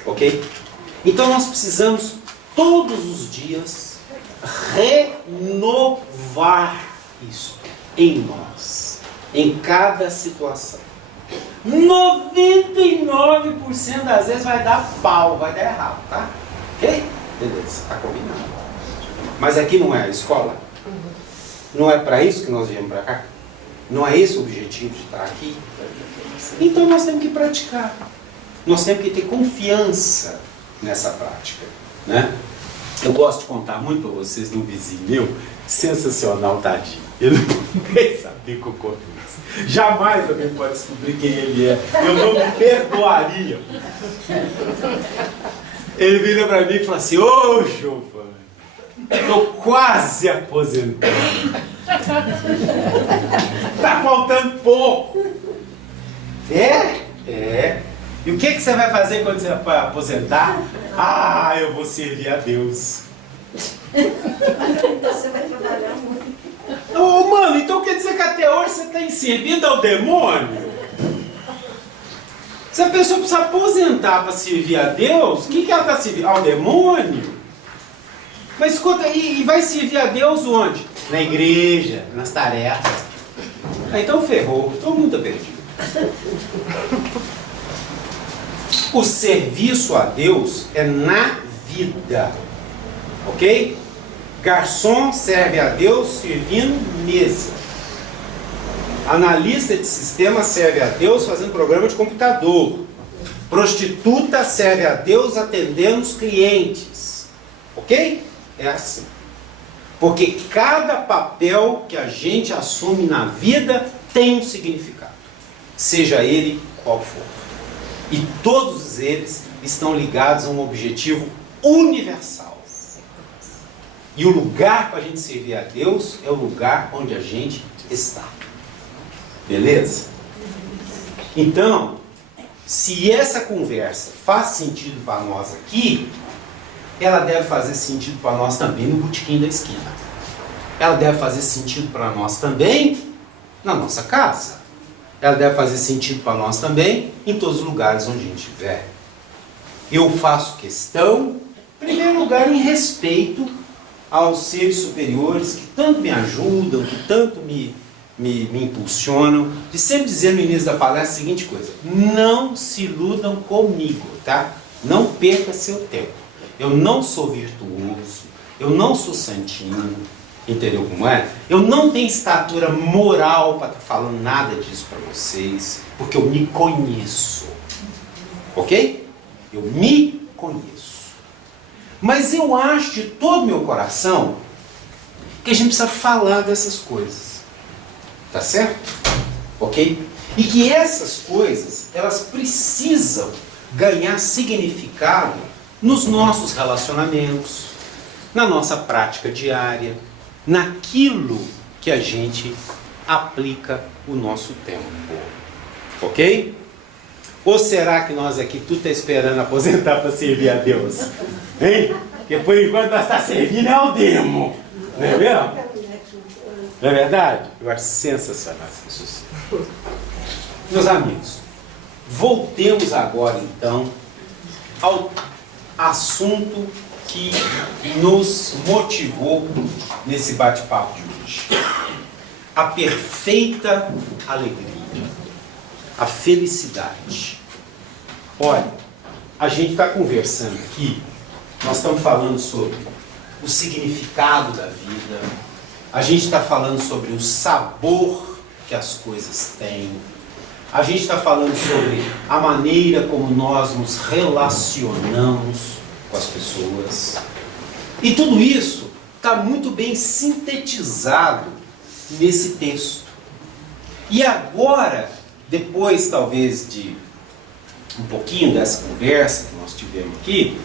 Ok? Então nós precisamos todos os dias renovar isso em nós, em cada situação. 99% das vezes vai dar pau, vai dar errado, tá? Ok? Beleza, tá combinado. Mas aqui não é a escola? Não é para isso que nós viemos para cá? Não é esse o objetivo de estar aqui? Então nós temos que praticar. Nós temos que ter confiança nessa prática, né? Eu gosto de contar muito para vocês de um vizinho meu, sensacional, tadinho. Eu não nem sabia que eu conto isso. Jamais alguém pode descobrir quem ele é. Eu não me perdoaria. Ele vira para mim e fala assim: ô Giovanni, estou quase aposentando. Tá faltando pouco. É. E o que você vai fazer quando você vai aposentar? Ah, eu vou servir a Deus. Então você vai trabalhar muito. Ô, mano, então quer dizer que até hoje você está servindo ao demônio? Se a pessoa precisa aposentar para servir a Deus, o que ela está servindo? Ao demônio? Mas escuta, e vai servir a Deus onde? Na igreja, nas tarefas. Ah, então ferrou, todo mundo está perdido. O serviço a Deus é na vida, ok? Garçom serve a Deus servindo mesa. Analista de sistema serve a Deus fazendo programa de computador. Prostituta serve a Deus atendendo os clientes, ok? É assim. Porque cada papel que a gente assume na vida tem um significado, seja ele qual for. E todos eles estão ligados a um objetivo universal. E o lugar para a gente servir a Deus é o lugar onde a gente está. Beleza? Então, se essa conversa faz sentido para nós aqui, ela deve fazer sentido para nós também no botequim da esquina. Ela deve fazer sentido para nós também na nossa casa. Ela deve fazer sentido para nós também em todos os lugares onde a gente estiver. Eu faço questão, em primeiro lugar, em respeito aos seres superiores que tanto me ajudam, que tanto me impulsionam, de sempre dizer no início da palestra a seguinte coisa: não se iludam comigo, tá? Não perca seu tempo. Eu não sou virtuoso, eu não sou santinho, entendeu como é? Eu não tenho estatura moral para estar falando nada disso para vocês, porque eu me conheço, ok? Eu me conheço. Mas eu acho de todo meu coração que a gente precisa falar dessas coisas, tá certo? Ok? E que essas coisas, elas precisam ganhar significado nos nossos relacionamentos, na nossa prática diária, naquilo que a gente aplica o nosso tempo. Ok? Ou será que nós aqui tudo está esperando aposentar para servir a Deus? Hein? Porque por enquanto nós estamos servindo ao demo. Não é mesmo? Não é verdade? Eu acho sensacional isso. Meus amigos, voltemos agora então ao assunto que nos motivou nesse bate-papo de hoje. A perfeita alegria, a felicidade. Olha, a gente está conversando aqui, nós estamos falando sobre o significado da vida, a gente está falando sobre o sabor que as coisas têm, a gente está falando sobre a maneira como nós nos relacionamos com as pessoas. E tudo isso está muito bem sintetizado nesse texto. E agora, depois talvez de um pouquinho dessa conversa que nós tivemos aqui,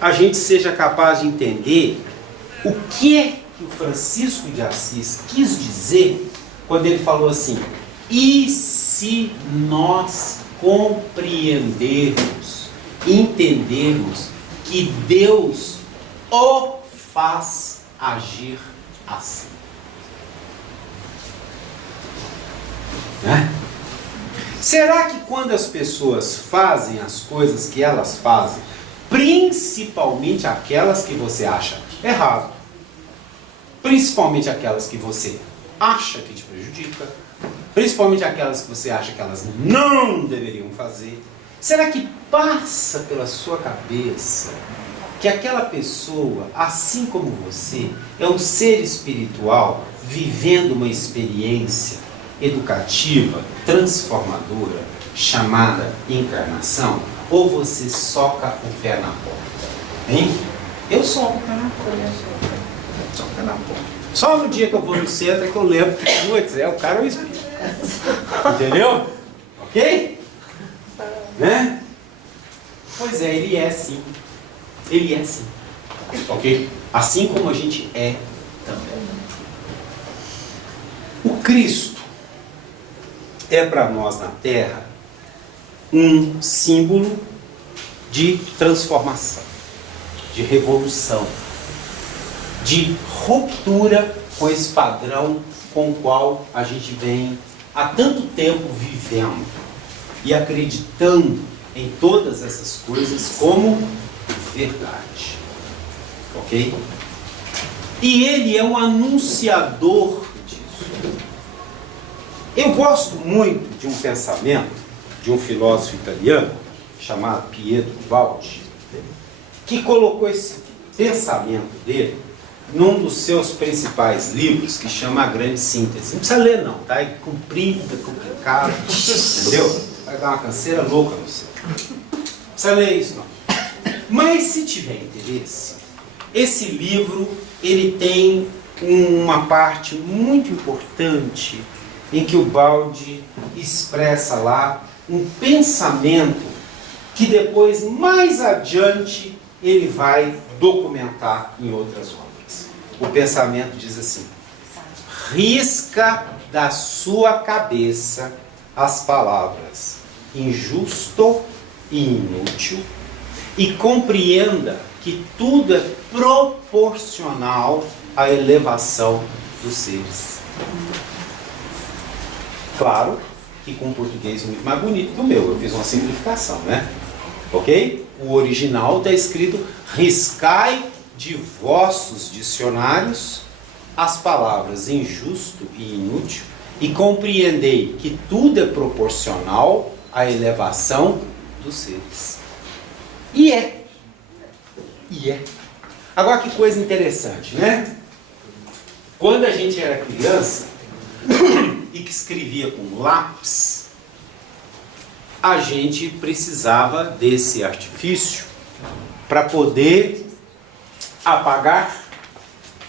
a gente seja capaz de entender o que o Francisco de Assis quis dizer quando ele falou assim: e se nós compreendermos, entendermos que Deus o faz agir assim. Né? Será que quando as pessoas fazem as coisas que elas fazem, principalmente aquelas que você acha errado, principalmente aquelas que você acha que te prejudica, principalmente aquelas que você acha que elas não deveriam fazer, será que passa pela sua cabeça que aquela pessoa, assim como você, é um ser espiritual vivendo uma experiência educativa, transformadora, chamada encarnação? Ou você soca o pé na porta? Hein? Eu soco o pé na porta. Soco o pé na porta. Só no dia que eu vou no centro é que eu lembro que o cara é o espírito. Entendeu? Ok? Né? Pois é, ele é assim. Ele é assim. Ok? Assim como a gente é também. O Cristo é para nós na Terra um símbolo de transformação, de revolução, de ruptura com esse padrão com o qual a gente vem há tanto tempo vivendo e acreditando em todas essas coisas como verdade. Ok? E ele é um anunciador disso. Eu gosto muito de um pensamento de um filósofo italiano chamado Pietro Baldi, que colocou esse pensamento dele num dos seus principais livros, que chama A Grande Síntese. Não precisa ler não, tá? É comprido, é complicado, entendeu? Vai dar uma canseira louca no céu. Não precisa ler isso não. Mas se tiver interesse, esse livro ele tem uma parte muito importante em que o Baldi expressa lá um pensamento que depois, mais adiante, ele vai documentar em outras obras. O pensamento diz assim: risca da sua cabeça as palavras injusto e inútil e compreenda que tudo é proporcional à elevação dos seres. Claro que com um português muito mais bonito que o meu, eu fiz uma simplificação, né? Ok? O original está escrito: riscai de vossos dicionários as palavras injusto e inútil e compreendei que tudo é proporcional à elevação dos seres. E é. E é. Agora que coisa interessante, né? Quando a gente era criança e que escrevia com lápis, a gente precisava desse artifício para poder apagar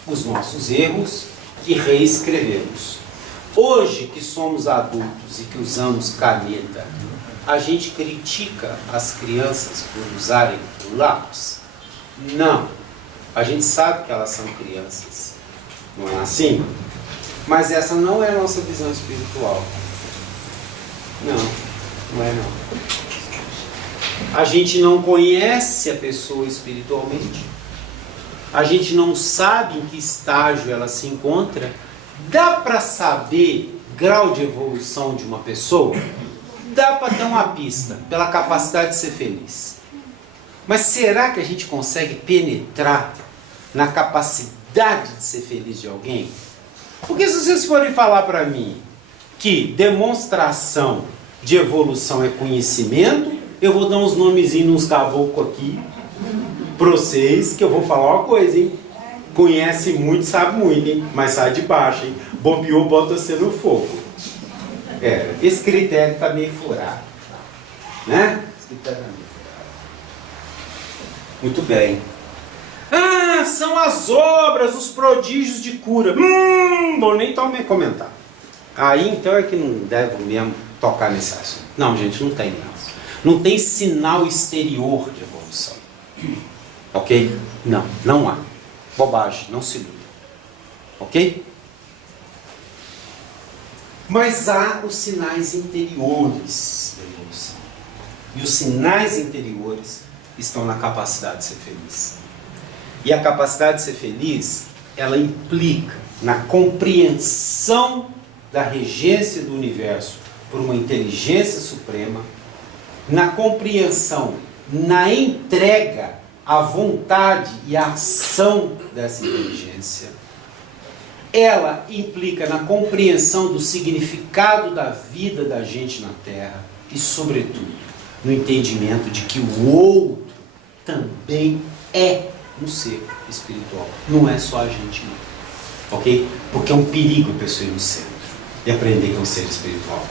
os nossos erros e reescrevê-los. Hoje que somos adultos e que usamos caneta, a gente critica as crianças por usarem o lápis? Não. A gente sabe que elas são crianças. Não é assim? Mas essa não é a nossa visão espiritual. Não é não. A gente não conhece a pessoa espiritualmente. A gente não sabe em que estágio ela se encontra. Dá para saber grau de evolução de uma pessoa? Dá para ter uma pista pela capacidade de ser feliz. Mas será que a gente consegue penetrar na capacidade de ser feliz de alguém? Porque se vocês forem falar para mim que demonstração de evolução é conhecimento, eu vou dar uns nomezinhos, uns caboclos aqui para vocês, que eu vou falar uma coisa, hein? Conhece muito, sabe muito, hein? Mas sai de baixo, hein? Bobeou, bota você no fogo. Esse critério está meio furado. Né? Esse critério está meio furado. Muito bem. Ah, são as obras, os prodígios de cura. Vou nem comentar. Aí então é que não deve mesmo tocar nesse assunto. Não, gente, não tem não. Não tem sinal exterior de evolução. Ok? Não, não há. Bobagem, não se iluda. Ok? Mas há os sinais interiores da evolução. E os sinais interiores estão na capacidade de ser feliz. E a capacidade de ser feliz, ela implica na compreensão da regência do universo por uma inteligência suprema, na compreensão, na entrega à vontade e à ação dessa inteligência. Ela implica na compreensão do significado da vida da gente na Terra e, sobretudo, no entendimento de que o outro também é um ser espiritual. Não é só a gente, não. Ok? Porque é um perigo a pessoa ir no centro e aprender que é um ser espiritual.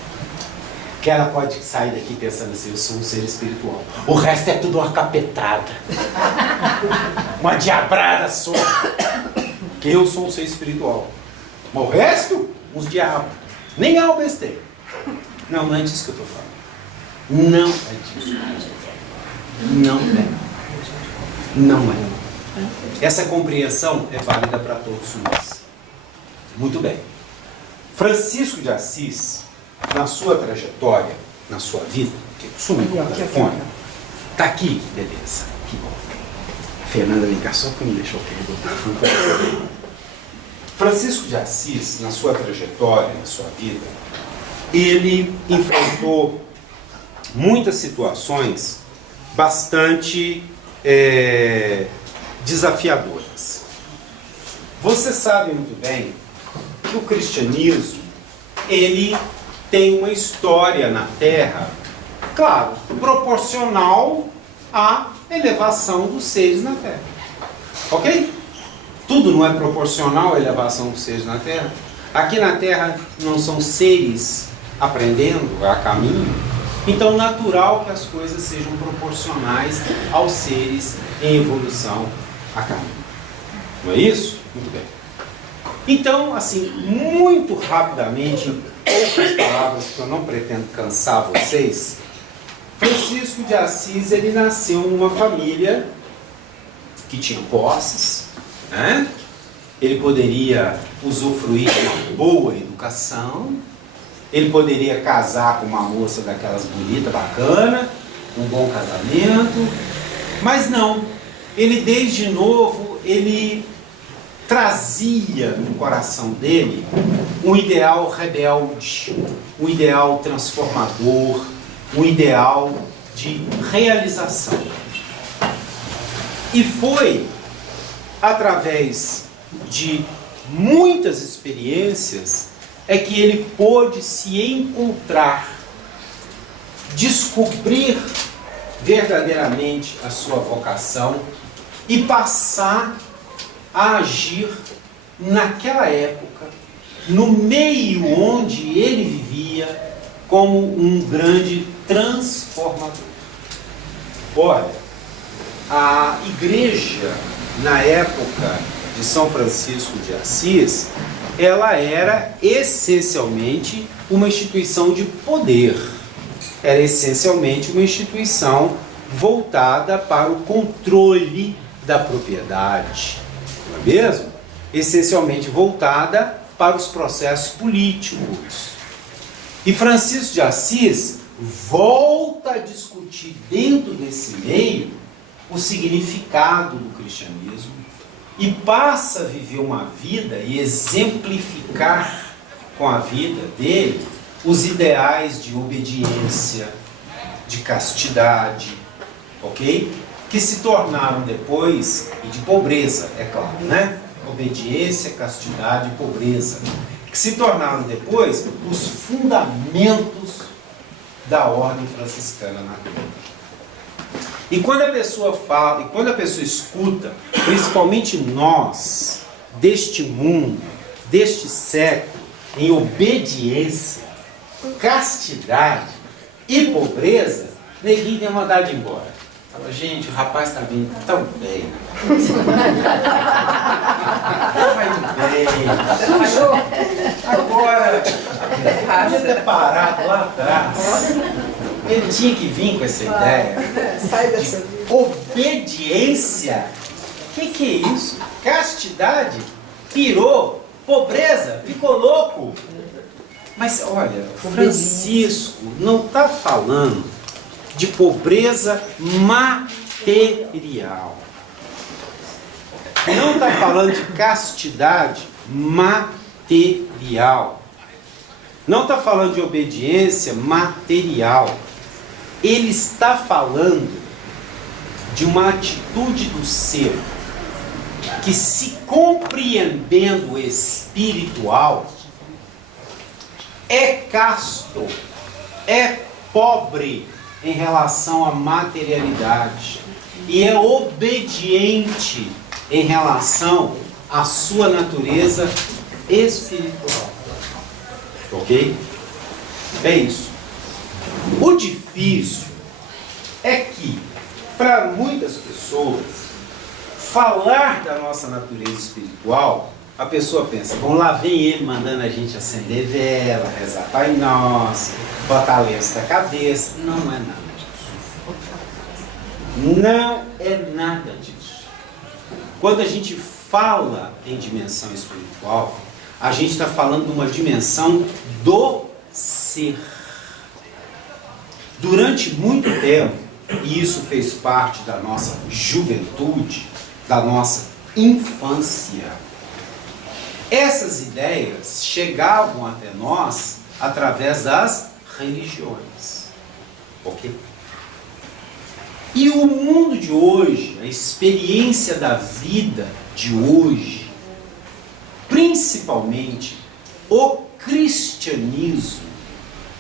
Que ela pode sair daqui pensando assim, eu sou um ser espiritual. O resto é tudo uma capetada. Uma diabrada só. Que eu sou um ser espiritual. Mas o resto, uns diabos. Nem há o besteira. Não, não é disso que eu estou falando. Não é disso que eu estou falando. Não é. Não é. Essa compreensão é válida para todos nós. Muito bem. Francisco de Assis, na sua trajetória, na sua vida, que sumiu o telefone, está aqui, beleza, que bom. A Fernanda vem cá só que não deixou o telefone. Francisco de Assis, na sua trajetória, na sua vida, ele enfrentou muitas situações bastante desafiadoras. Você sabe muito bem que o cristianismo, ele tem uma história na Terra, claro, proporcional à elevação dos seres na Terra. Ok? Tudo não é proporcional à elevação dos seres na Terra. Aqui na Terra não são seres aprendendo a caminho, então natural que as coisas sejam proporcionais aos seres em evolução a caminho. Não é isso? Muito bem. Então, assim, muito rapidamente, em poucas palavras, que eu não pretendo cansar vocês, Francisco de Assis, ele nasceu numa família que tinha posses, né? Ele poderia usufruir de uma boa educação, ele poderia casar com uma moça daquelas bonitas, bacana, um bom casamento, mas não, ele desde novo, ele trazia no coração dele um ideal rebelde, um ideal transformador, um ideal de realização. E foi através de muitas experiências é que ele pôde se encontrar, descobrir verdadeiramente a sua vocação e passar a agir naquela época, no meio onde ele vivia, como um grande transformador. Olha, a igreja, na época de São Francisco de Assis, ela era essencialmente uma instituição de poder. Era essencialmente uma instituição voltada para o controle da propriedade. Não é mesmo? Essencialmente voltada para os processos políticos. E Francisco de Assis volta a discutir dentro desse meio o significado do cristianismo e passa a viver uma vida e exemplificar com a vida dele os ideais de obediência, de castidade, ok? Que se tornaram depois, e de pobreza, é claro, né? Obediência, castidade e pobreza. Que se tornaram depois os fundamentos da ordem franciscana na Terra. E quando a pessoa fala, e quando a pessoa escuta, principalmente nós, deste mundo, deste século, em obediência, castidade e pobreza, neguinho tem vontade de ir embora. Fala, gente, o rapaz está vindo tão bem. Vai bem. Agora, ele podia ter parado lá atrás. Ele tinha que vir com essa ideia. Sai dessa de vida. obediência. O que é isso? Castidade pirou, pobreza, ficou louco. Mas olha, Francisco não está falando de pobreza material. Não está falando de castidade material. Não está falando de obediência material. Ele está falando de uma atitude do ser que, se compreendendo o espiritual, é casto, é pobre em relação à materialidade e é obediente em relação à sua natureza espiritual. Ok? É isso. O difícil é que, para muitas pessoas, falar da nossa natureza espiritual, a pessoa pensa, bom, lá vem ele mandando a gente acender vela, rezar Pai Nosso, botar lenço na cabeça. Não é nada disso. Não é nada disso. Quando a gente fala em dimensão espiritual, a gente está falando de uma dimensão do ser. Durante muito tempo, e isso fez parte da nossa juventude, da nossa infância, essas ideias chegavam até nós através das religiões. Ok? E o mundo de hoje, a experiência da vida de hoje, principalmente o cristianismo,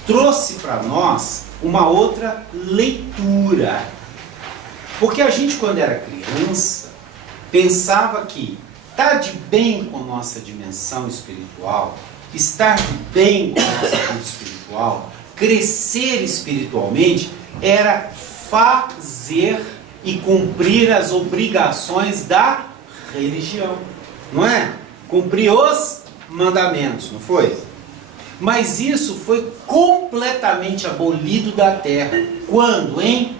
trouxe para nós uma outra leitura. Porque a gente, quando era criança, pensava que estar de bem com nossa dimensão espiritual, estar de bem com nossa vida espiritual, crescer espiritualmente, era fazer e cumprir as obrigações da religião. Não é? Cumprir os mandamentos, não foi? Mas isso foi completamente abolido da terra. Quando? Em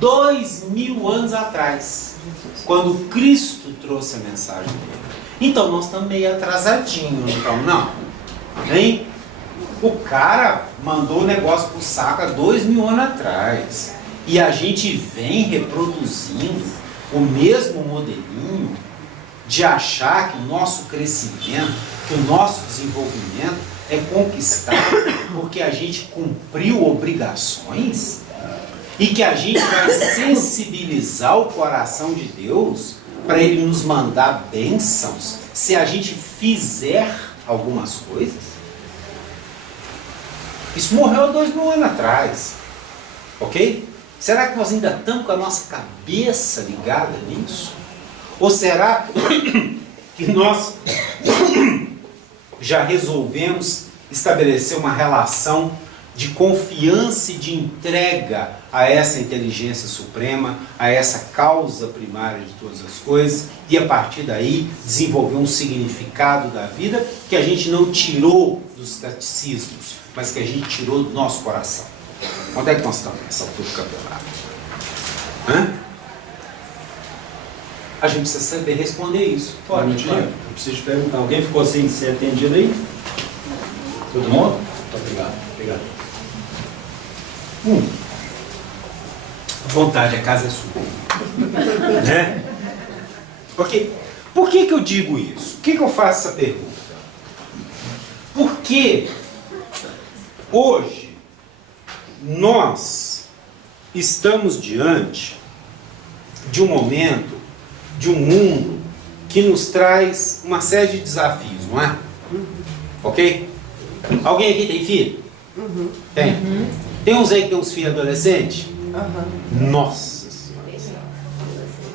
2000 anos atrás. Quando Cristo trouxe a mensagem dele. Então nós estamos meio atrasadinhos, então não. Hein? O cara mandou o negócio pro saco há 2000 anos atrás. E a gente vem reproduzindo o mesmo modelinho de achar que o nosso crescimento, que o nosso desenvolvimento é conquistado porque a gente cumpriu obrigações e que a gente vai sensibilizar o coração de Deus para Ele nos mandar bênçãos se a gente fizer algumas coisas. Isso morreu há 2000 anos atrás. Ok? Será que nós ainda estamos com a nossa cabeça ligada nisso? Ou será que nós já resolvemos estabelecer uma relação de confiança e de entrega a essa inteligência suprema, a essa causa primária de todas as coisas, e a partir daí desenvolver um significado da vida que a gente não tirou dos catecismos, mas que a gente tirou do nosso coração? Onde é que nós estamos nessa altura do campeonato? A gente precisa saber responder isso. Pode. Eu preciso te perguntar, alguém ficou sem ser atendido aí? Todo mundo? Muito obrigado. Obrigado. Vontade, a casa é sua. Né? Porque, por que eu digo isso? Por que eu faço essa pergunta? Porque hoje nós estamos diante de um momento, de um mundo que nos traz uma série de desafios, não é? Ok? Alguém aqui tem filho? Tem? Tem uns aí que tem uns filhos adolescentes? Nossa Senhora!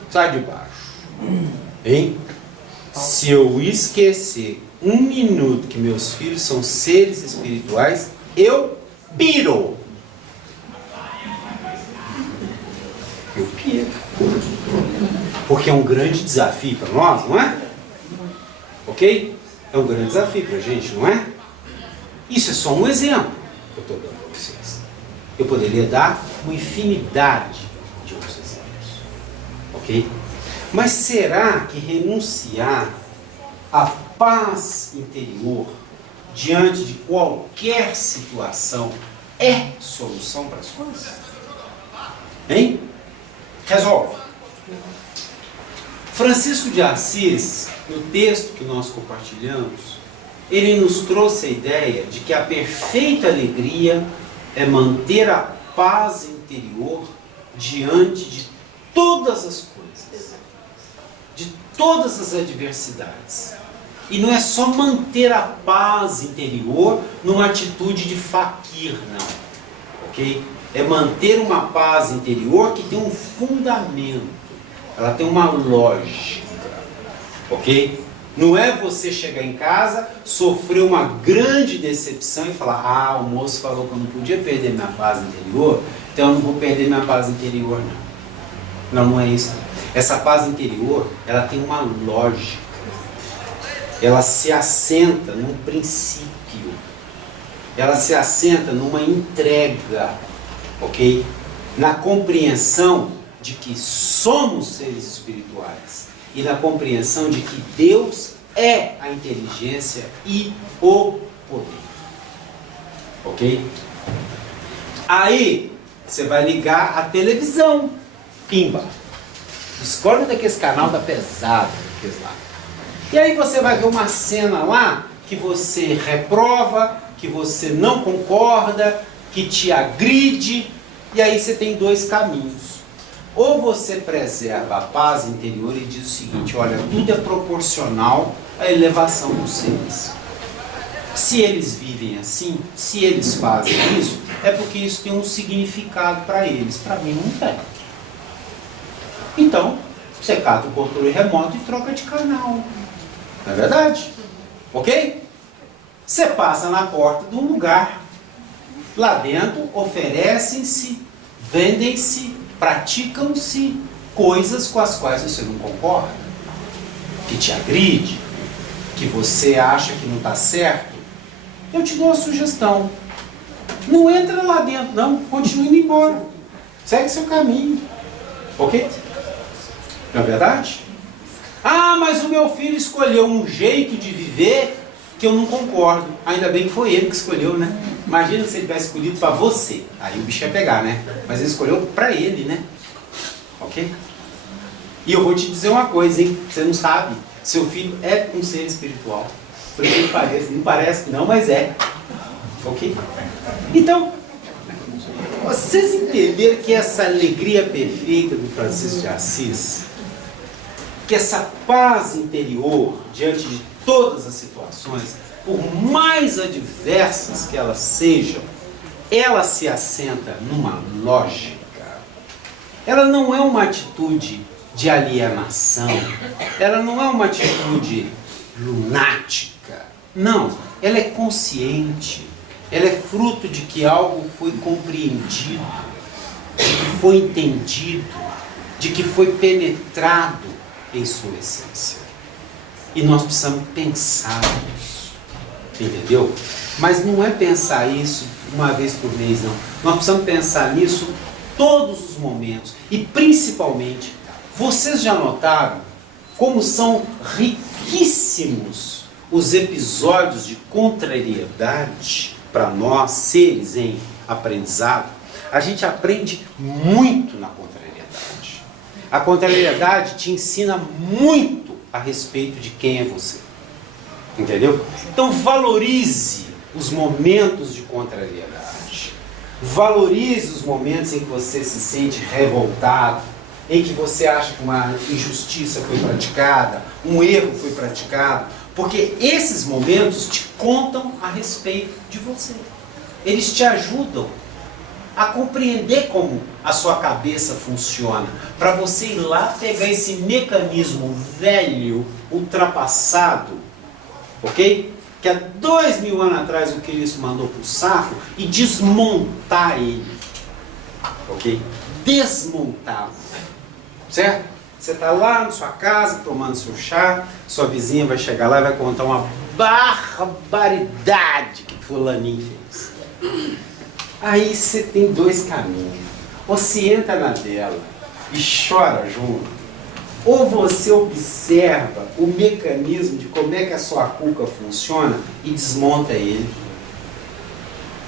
Sai de baixo. Hein? Se eu esquecer um minuto que meus filhos são seres espirituais, eu piro. Eu piro. Porque é um grande desafio para nós, não é? Ok? É um grande desafio para a gente, não é? Isso é só um exemplo que eu estou dando para vocês. Eu poderia dar uma infinidade de outros exemplos. Ok? Mas será que renunciar à paz interior diante de qualquer situação é solução para as coisas? Hein? Resolve. Francisco de Assis, no texto que nós compartilhamos, ele nos trouxe a ideia de que a perfeita alegria é manter a paz interior diante de todas as coisas, de todas as adversidades. E não é só manter a paz interior numa atitude de faquir, não. Ok? É manter uma paz interior que tem um fundamento, ela tem uma lógica. Ok? Não é você chegar em casa, sofrer uma grande decepção e falar: ah, o moço falou que eu não podia perder minha paz interior, então eu não vou perder minha paz interior, não. Não, não é isso. Essa paz interior, ela tem uma lógica. Ela se assenta num princípio. Ela se assenta numa entrega, ok? Na compreensão de que somos seres espirituais. E na compreensão de que Deus é a inteligência e o poder. Ok? Aí, você vai ligar a televisão. Pimba. Escolhe daquele canal da pesada. Lá. E aí você vai ver uma cena lá que você reprova, que você não concorda, que te agride. E aí você tem dois caminhos. Ou você preserva a paz interior e diz o seguinte: olha, tudo é proporcional à elevação dos seres. Se eles vivem assim, se eles fazem isso, é porque isso tem um significado para eles. Para mim não tem. Então, você cata o controle remoto e troca de canal. Não é verdade? Ok? Você passa na porta de um lugar. Lá dentro oferecem-se, vendem-se, praticam-se coisas com as quais você não concorda, que te agride, que você acha que não está certo. Eu te dou uma sugestão: não entra lá dentro, não, continue indo embora, segue seu caminho, ok? Não é verdade? Ah, mas o meu filho escolheu um jeito de viver que eu não concordo. Ainda bem que foi ele que escolheu, né? Imagina se ele tivesse escolhido para você. Aí o bicho ia pegar, né? Mas ele escolheu para ele, né? Ok? E eu vou te dizer uma coisa, hein? Você não sabe. Seu filho é um ser espiritual. Por que ele parece. Não parece que não, mas é. Ok? Então, vocês entenderam que essa alegria perfeita do Francisco de Assis, que essa paz interior diante de todas as situações, por mais adversas que elas sejam, ela se assenta numa lógica. Ela não é uma atitude de alienação, ela não é uma atitude lunática. Não, ela é consciente, ela é fruto de que algo foi compreendido, de que foi entendido, de que foi penetrado em sua essência. E nós precisamos pensar nisso, entendeu? Mas não é pensar isso uma vez por mês, não. Nós precisamos pensar nisso todos os momentos. E principalmente, vocês já notaram como são riquíssimos os episódios de contrariedade para nós, seres em aprendizado? A gente aprende muito na contrariedade. A contrariedade te ensina muito a respeito de quem é você. Entendeu? Então valorize os momentos de contrariedade. Valorize os momentos em que você se sente revoltado, em que você acha que uma injustiça foi praticada, um erro foi praticado, porque esses momentos te contam a respeito de você. Eles te ajudam a compreender como a sua cabeça funciona, para você ir lá pegar esse mecanismo velho, ultrapassado, ok? Que há 2000 anos atrás o Cristo mandou para o saco e desmontar ele, ok? Desmontá-lo, certo? Você está lá na sua casa tomando seu chá, sua vizinha vai chegar lá e vai contar uma barbaridade que fulaninho fez. Aí você tem dois caminhos: ou se entra na dela e chora junto, ou você observa o mecanismo de como é que a sua cuca funciona e desmonta ele.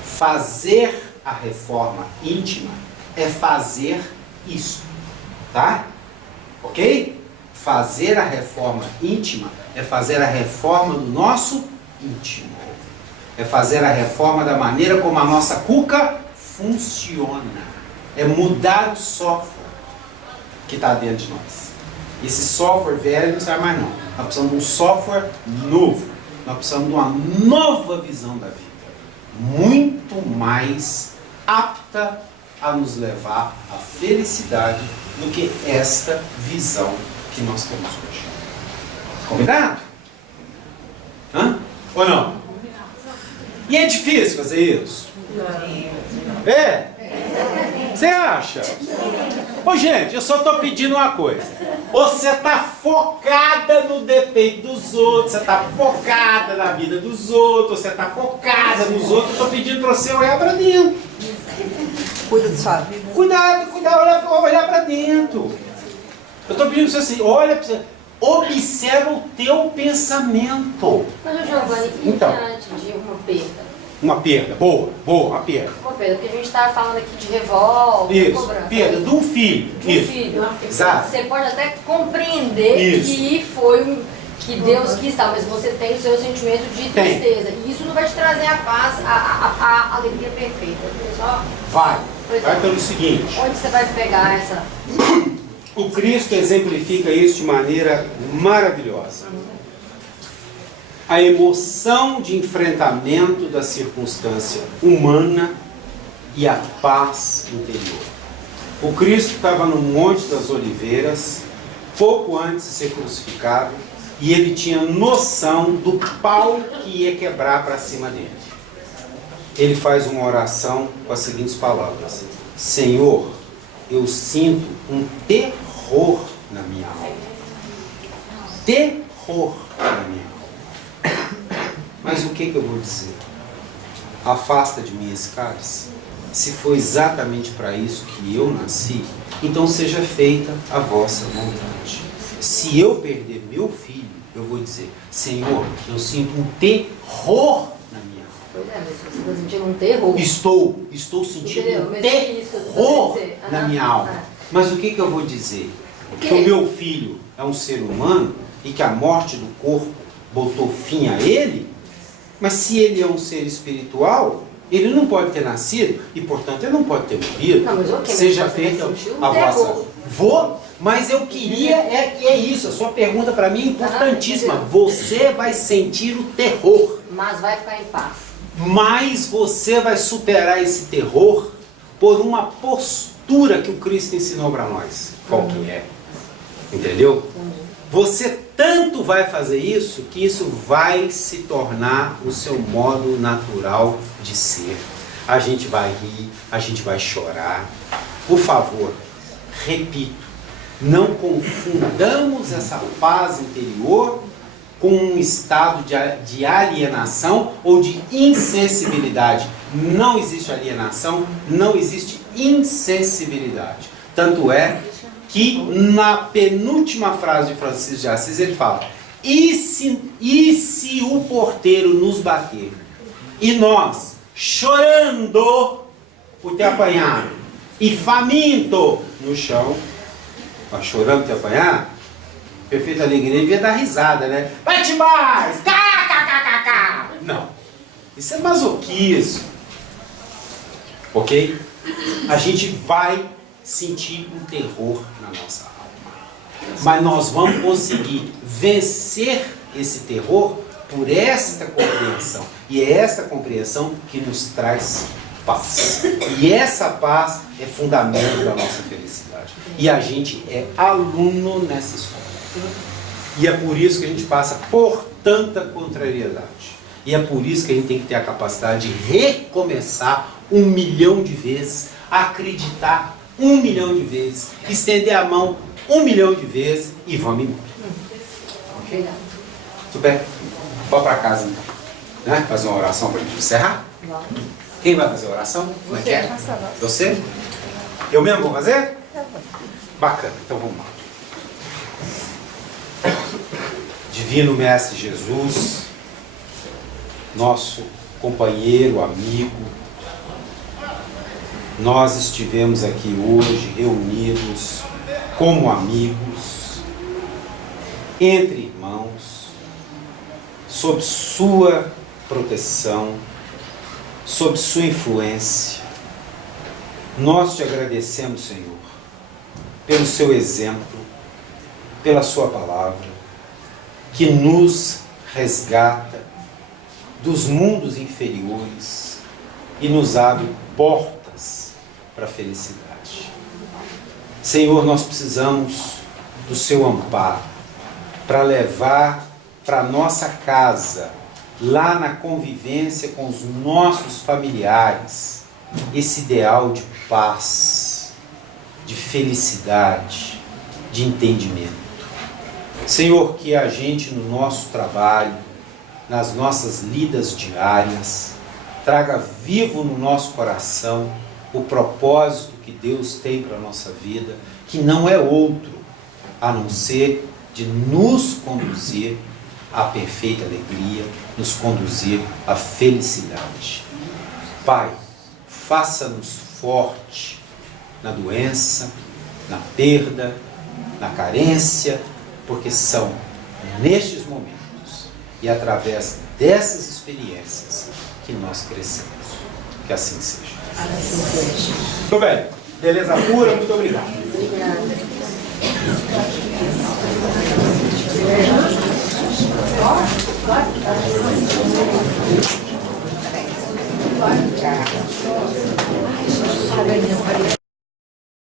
Fazer a reforma íntima é fazer isso, tá? Ok? fazer a reforma íntima é fazer a reforma do nosso íntimo. É fazer a reforma da maneira como a nossa cuca funciona. É mudar o software que está dentro de nós. Esse software velho não serve mais não. Nós precisamos de um software novo. Nós precisamos de uma nova visão da vida. Muito mais apta a nos levar à felicidade do que esta visão que nós temos hoje. Combinado? Hã? Ou não? E é difícil fazer isso? É? Você acha? Ô gente, eu só estou pedindo uma coisa. Você está focada no defeito dos outros, você está focada na vida dos outros, você está focada nos outros. Eu estou pedindo para você olhar para dentro. Cuida da sua vida. Cuidado, olhar para dentro. Eu estou pedindo para você assim, olha para você, observa o teu pensamento. Mas, Giovanni, e Então. diante de uma perda? Uma perda, boa, uma perda. Uma perda, porque a gente está falando aqui de revolta, Isso, cobrança. perda de um filho. De um Isso. filho. Exato. Você pode até compreender Isso. que foi que Deus quis tal, mas você tem o seu sentimento de Tem. tristeza. E isso não vai te trazer a paz, a alegria perfeita. Só, Vai. Pois Vai é. pelo seguinte. onde você vai pegar essa... O Cristo exemplifica isso de maneira maravilhosa. A emoção de enfrentamento da circunstância humana e a paz interior. O Cristo estava no Monte das Oliveiras, pouco antes de ser crucificado, e ele tinha noção do pau que ia quebrar para cima dele. Ele faz uma oração com as seguintes palavras: Senhor, eu sinto um terror na minha alma. Terror na minha alma. Mas o que eu vou dizer? Afasta de mim esse cálice. Se foi exatamente para isso que eu nasci, então seja feita a vossa vontade. Se eu perder meu filho, eu vou dizer: Senhor, eu sinto um terror na minha alma. Pois é, mas você está sentindo um terror. Estou sentindo Entendeu? um Mas é isso que eu tô terror querendo dizer. na Aham. minha alma. Ah. Mas o que eu vou dizer? quê? Que o meu filho é um ser humano e que a morte do corpo botou fim a ele? Mas se ele é um ser espiritual, ele não pode ter nascido e, portanto, ele não pode ter morrido. Não, mas ok, Seja mas você feita vai sentir um a vossa... terror. Vou, mas eu queria, é isso, a sua pergunta para mim é importantíssima. entendeu? Você vai sentir o terror, Mas vai ficar em paz. mas você vai superar esse terror por uma postura que o Cristo ensinou para nós. Qual que é? Entendeu? Você tanto vai fazer isso que isso vai se tornar o seu modo natural de ser. A gente vai rir, a gente vai chorar. Por favor, repito, não confundamos essa paz interior com um estado de alienação ou de insensibilidade. Não existe alienação, não existe insensibilidade. Tanto é que na penúltima frase de Francisco de Assis ele fala: e se o porteiro nos bater e nós, chorando por ter apanhado e faminto no chão, nós chorando por ter apanhado, perfeita alegria devia dar risada, né? Bate mais! KKKKK! Não, isso é masoquismo, ok? A gente vai sentir um terror na nossa alma. Mas nós vamos conseguir vencer esse terror por esta compreensão. E é esta compreensão que nos traz paz. E essa paz é fundamento da nossa felicidade. E a gente é aluno nessa escola. E é por isso que a gente passa por tanta contrariedade. E é por isso que a gente tem que ter a capacidade de recomeçar 1 milhão de vezes, acreditar 1 milhão de vezes, estender a mão 1 milhão de vezes e vamos embora. Obrigada. Tudo bem? Vamos para casa então. Né? Fazer uma oração para a gente encerrar? Quem vai fazer a oração? Como é que é? Você? Eu mesmo vou fazer? Bacana, então vamos lá. Divino Mestre Jesus, nosso companheiro, amigo, nós estivemos aqui hoje reunidos como amigos entre irmãos, sob sua proteção, sob sua influência. Nós te agradecemos, Senhor, pelo seu exemplo, pela sua palavra, que nos resgata dos mundos inferiores e nos abre portas para a felicidade. Senhor, nós precisamos do seu amparo para levar para nossa casa, lá na convivência com os nossos familiares, esse ideal de paz, de felicidade, de entendimento. Senhor, que a gente no nosso trabalho, nas nossas lidas diárias, traga vivo no nosso coração o propósito que Deus tem para a nossa vida, que não é outro a não ser de nos conduzir à perfeita alegria, nos conduzir à felicidade. Pai, faça-nos forte na doença, na perda, na carência, porque são nestes momentos e através dessas experiências que nós crescemos. Que assim seja. Muito bem. Beleza pura, muito obrigado. Obrigada.